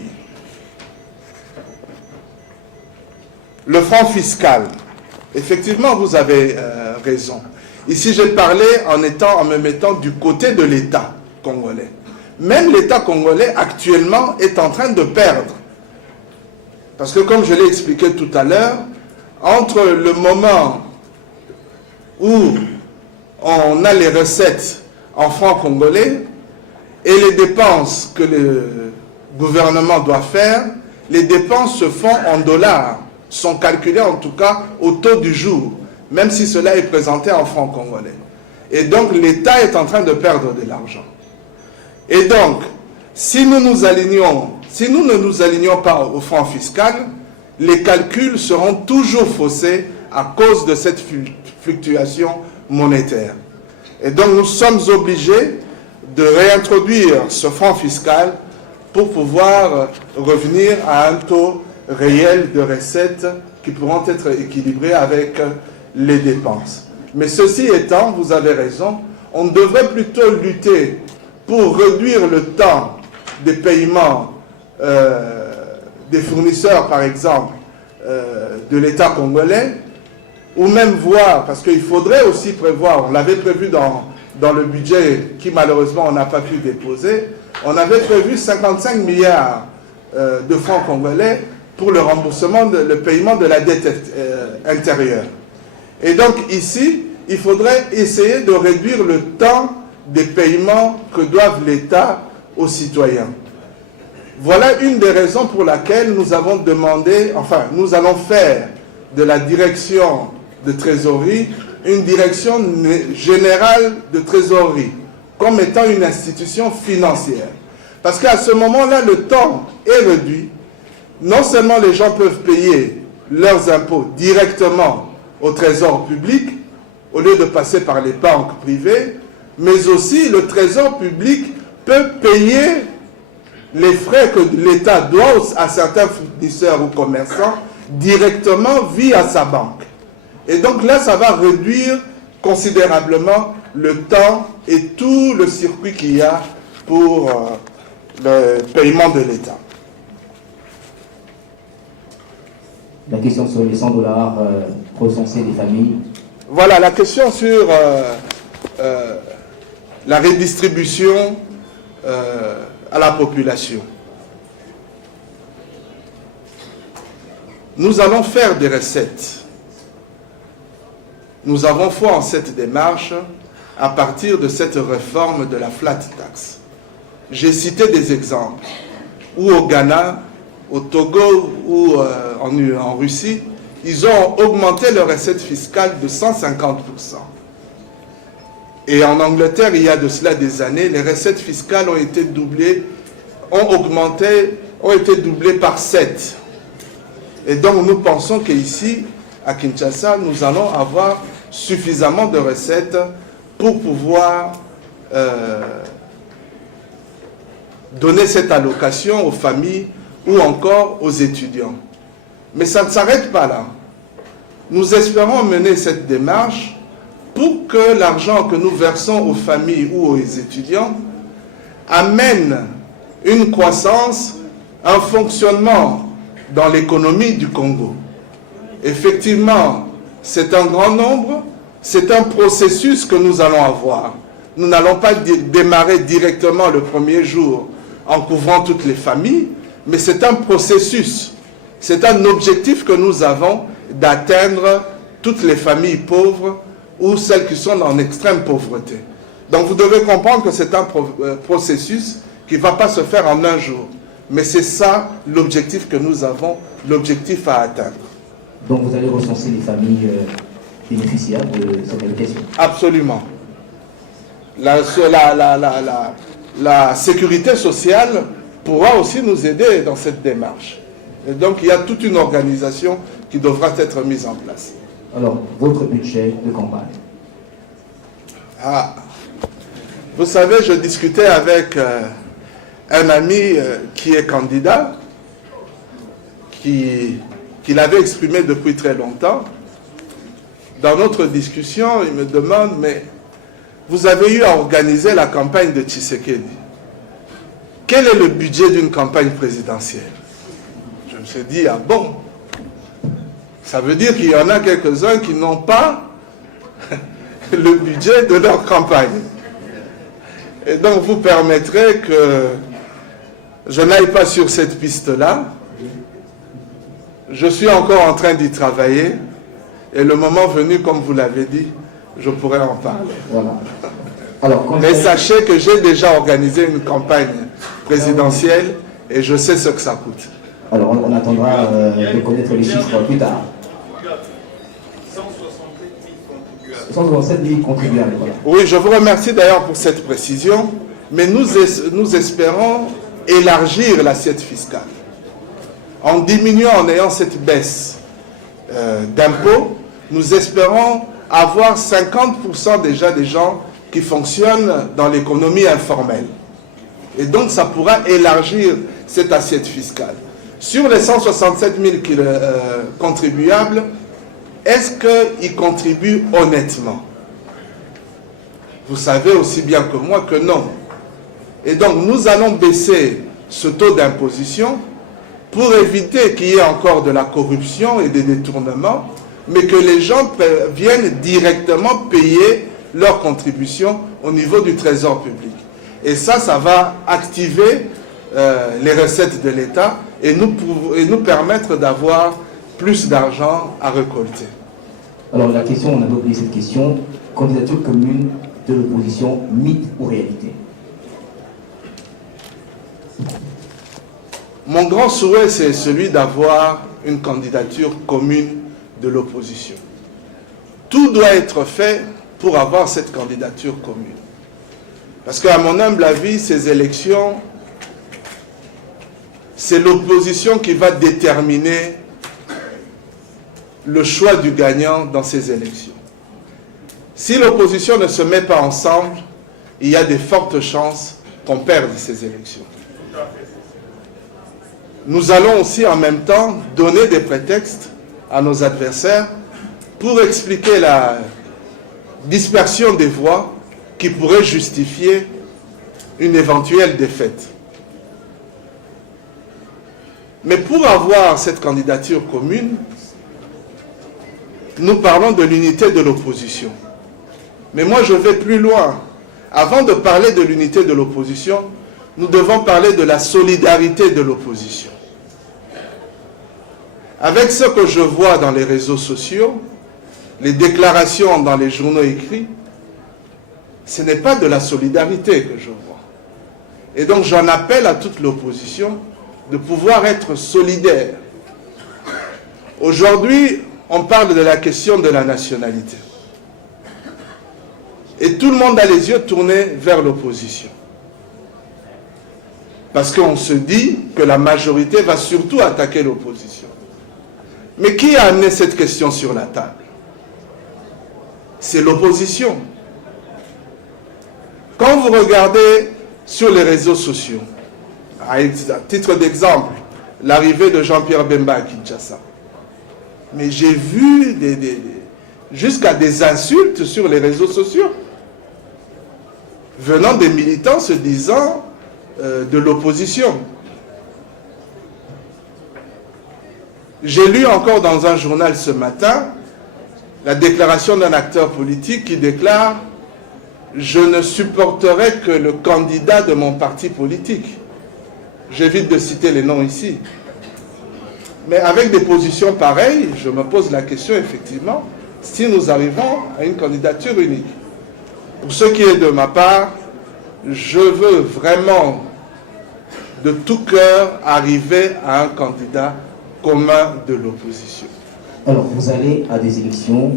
Le franc fiscal, effectivement, vous avez raison. Ici, j'ai parlé en me mettant du côté de l'État congolais. Même l'État congolais, actuellement, est en train de perdre. Parce que, comme je l'ai expliqué tout à l'heure, entre le moment où on a les recettes en francs congolais et les dépenses que le gouvernement doit faire, les dépenses se font en dollars, sont calculées en tout cas au taux du jour, même si cela est présenté en francs congolais. Et donc l'État est en train de perdre de l'argent. Et donc, si nous ne nous alignons pas au franc fiscal, les calculs seront toujours faussés à cause de cette fluctuation monétaire. Et donc nous sommes obligés de réintroduire ce franc fiscal pour pouvoir revenir à un taux réel de recettes qui pourront être équilibrés avec les dépenses. Mais ceci étant, vous avez raison, on devrait plutôt lutter pour réduire le temps des paiements des fournisseurs, par exemple, de l'État congolais, ou même voir, parce qu'il faudrait aussi prévoir, on l'avait prévu dans le budget qui malheureusement on n'a pas pu déposer, on avait prévu 55 milliards de francs congolais pour le remboursement, le paiement de la dette intérieure. Et donc ici, il faudrait essayer de réduire le temps des paiements que doivent l'État aux citoyens. Voilà une des raisons pour laquelle nous avons demandé, enfin, nous allons faire de la direction de trésorerie une direction générale de trésorerie, comme étant une institution financière. Parce qu'à ce moment-là, le temps est réduit. Non seulement les gens peuvent payer leurs impôts directement au trésor public, au lieu de passer par les banques privées, mais aussi le trésor public peut payer les frais que l'État doit à certains fournisseurs ou commerçants directement via sa banque. Et donc là, ça va réduire considérablement le temps et tout le circuit qu'il y a pour le paiement de l'État. La question sur les 100 dollars recensés des familles. Voilà, la question sur la redistribution à la population. Nous allons faire des recettes. Nous avons foi en cette démarche à partir de cette réforme de la flat tax. J'ai cité des exemples où au Ghana, au Togo ou en Russie, ils ont augmenté leur recette fiscale de 150%. Et en Angleterre, il y a de cela des années, les recettes fiscales ont été doublées, ont été doublées par 7. Et donc nous pensons qu'ici, à Kinshasa, nous allons avoir suffisamment de recettes pour pouvoir donner cette allocation aux familles ou encore aux étudiants. Mais ça ne s'arrête pas là. Nous espérons mener cette démarche pour que l'argent que nous versons aux familles ou aux étudiants amène une croissance, un fonctionnement dans l'économie du Congo. Effectivement, c'est un grand nombre, c'est un processus que nous allons avoir. Nous n'allons pas démarrer directement le premier jour en couvrant toutes les familles, mais c'est un processus, c'est un objectif que nous avons d'atteindre toutes les familles pauvres ou celles qui sont en extrême pauvreté. Donc vous devez comprendre que c'est un processus qui ne va pas se faire en un jour. Mais c'est ça l'objectif que nous avons, l'objectif à atteindre. Donc vous allez recenser les familles bénéficiaires de cette allocation? Absolument. La sécurité sociale pourra aussi nous aider dans cette démarche. Et donc il y a toute une organisation qui devra être mise en place. Alors, votre budget de campagne? Vous savez, je discutais avec un ami qui est candidat, qui l'avait exprimé depuis très longtemps. Dans notre discussion, il me demande, mais vous avez eu à organiser la campagne de Tshisekedi. Quel est le budget d'une campagne présidentielle? Je me suis dit, ah bon? Ça veut dire qu'il y en a quelques-uns qui n'ont pas le budget de leur campagne. Et donc vous permettrez que je n'aille pas sur cette piste-là. Je suis encore en train d'y travailler. Et le moment venu, comme vous l'avez dit, je pourrai en parler. Voilà. Alors, mais sachez que j'ai déjà organisé une campagne présidentielle et je sais ce que ça coûte. Alors on attendra de connaître les chiffres plus tard. 167 000 contribuables. Voilà. Oui, je vous remercie d'ailleurs pour cette précision, mais nous espérons élargir l'assiette fiscale. En diminuant, en ayant cette baisse d'impôts, nous espérons avoir 50% déjà des gens qui fonctionnent dans l'économie informelle. Et donc ça pourra élargir cette assiette fiscale. Sur les 167 000 contribuables, est-ce qu'ils contribuent honnêtement? Vous savez aussi bien que moi que non. Et donc nous allons baisser ce taux d'imposition pour éviter qu'il y ait encore de la corruption et des détournements, mais que les gens viennent directement payer leurs contributions au niveau du trésor public. Et ça va activer les recettes de l'État et nous permettre d'avoir plus d'argent à récolter. Alors la question, on a oublié cette question, candidature commune de l'opposition, mythe ou réalité? Mon grand souhait, c'est celui d'avoir une candidature commune de l'opposition. Tout doit être fait pour avoir cette candidature commune. Parce qu'à mon humble avis, ces élections, c'est l'opposition qui va déterminer le choix du gagnant dans ces élections. Si l'opposition ne se met pas ensemble, il y a de fortes chances qu'on perde ces élections. Nous allons aussi en même temps donner des prétextes à nos adversaires pour expliquer la dispersion des voix qui pourrait justifier une éventuelle défaite. Mais pour avoir cette candidature commune, nous parlons de l'unité de l'opposition. Mais moi je vais plus loin. Avant de parler de l'unité de l'opposition, nous devons parler de la solidarité de l'opposition. Avec ce que je vois dans les réseaux sociaux, les déclarations dans les journaux écrits, ce n'est pas de la solidarité que je vois. Et donc j'en appelle à toute l'opposition de pouvoir être solidaire. Aujourd'hui, on parle de la question de la nationalité. Et tout le monde a les yeux tournés vers l'opposition. Parce qu'on se dit que la majorité va surtout attaquer l'opposition. Mais qui a amené cette question sur la table? C'est l'opposition. Quand vous regardez sur les réseaux sociaux, à titre d'exemple, l'arrivée de Jean-Pierre Bemba à Kinshasa. Mais j'ai vu jusqu'à des insultes sur les réseaux sociaux, venant des militants se disant de l'opposition. J'ai lu encore dans un journal ce matin la déclaration d'un acteur politique qui déclare « Je ne supporterai que le candidat de mon parti politique ». J'évite de citer les noms ici. Mais avec des positions pareilles, je me pose la question effectivement, si nous arrivons à une candidature unique. Pour ce qui est de ma part, je veux vraiment de tout cœur arriver à un candidat commun de l'opposition. Alors, vous allez à des élections.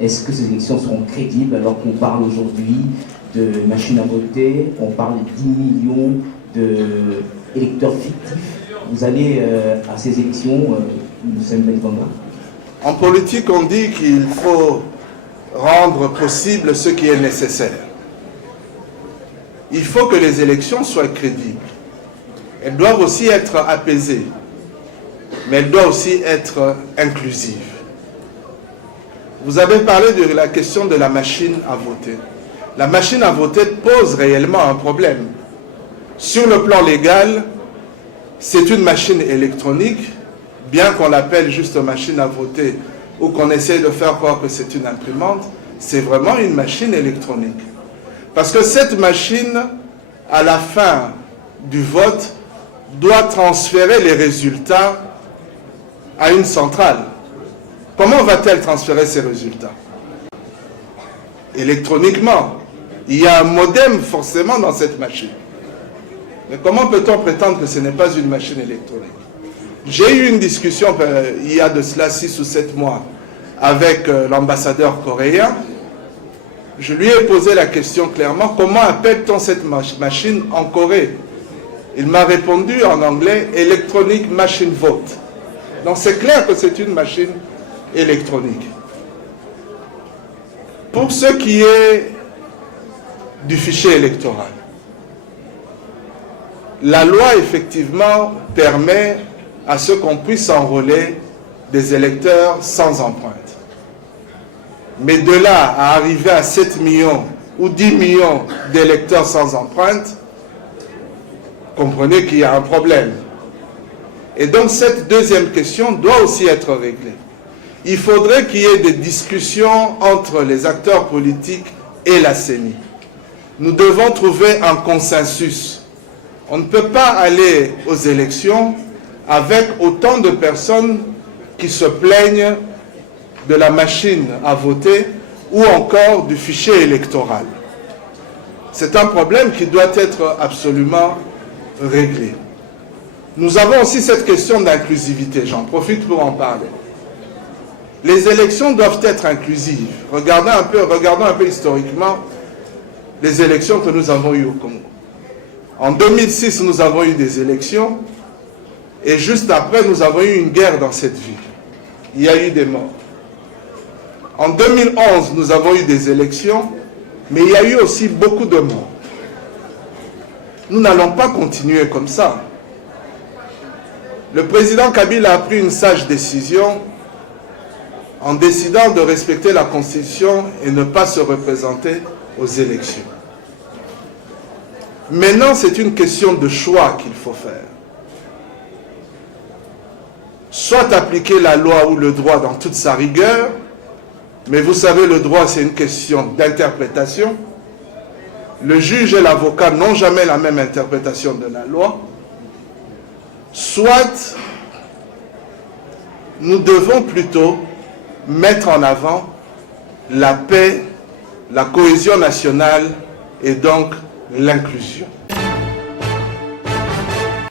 Est-ce que ces élections seront crédibles alors qu'on parle aujourd'hui de machines à voter, on parle de 10 millions d'électeurs fictifs? Vous allez à ces élections, M. Mbenganga? En politique, on dit qu'il faut rendre possible ce qui est nécessaire. Il faut que les élections soient crédibles. Elles doivent aussi être apaisées, mais elles doivent aussi être inclusives. Vous avez parlé de la question de la machine à voter. La machine à voter pose réellement un problème. Sur le plan légal, c'est une machine électronique, bien qu'on l'appelle juste machine à voter ou qu'on essaie de faire croire que c'est une imprimante, c'est vraiment une machine électronique. Parce que cette machine, à la fin du vote, doit transférer les résultats à une centrale. Comment va-t-elle transférer ces résultats? Électroniquement. Il y a un modem forcément dans cette machine. Mais comment peut-on prétendre que ce n'est pas une machine électronique? J'ai eu une discussion il y a de cela 6 ou 7 mois avec l'ambassadeur coréen. Je lui ai posé la question clairement, comment appelle-t-on cette machine en Corée? Il m'a répondu en anglais, Electronic Machine Vote. Donc c'est clair que c'est une machine électronique. Pour ce qui est du fichier électoral, la loi effectivement permet à ce qu'on puisse enrôler des électeurs sans empreinte. Mais de là à arriver à 7 millions ou 10 millions d'électeurs sans empreinte, comprenez qu'il y a un problème. Et donc cette deuxième question doit aussi être réglée. Il faudrait qu'il y ait des discussions entre les acteurs politiques et la CENI. Nous devons trouver un consensus. On ne peut pas aller aux élections avec autant de personnes qui se plaignent de la machine à voter ou encore du fichier électoral. C'est un problème qui doit être absolument réglé. Nous avons aussi cette question d'inclusivité, j'en profite pour en parler. Les élections doivent être inclusives. Regardons un peu historiquement les élections que nous avons eues au Congo. En 2006, nous avons eu des élections et juste après, nous avons eu une guerre dans cette ville. Il y a eu des morts. En 2011, nous avons eu des élections, mais il y a eu aussi beaucoup de morts. Nous n'allons pas continuer comme ça. Le président Kabila a pris une sage décision en décidant de respecter la Constitution et ne pas se représenter aux élections. Maintenant, c'est une question de choix qu'il faut faire. Soit appliquer la loi ou le droit dans toute sa rigueur, mais vous savez, le droit, c'est une question d'interprétation. Le juge et l'avocat n'ont jamais la même interprétation de la loi. Soit, nous devons plutôt mettre en avant la paix, la cohésion nationale et donc l'inclusion.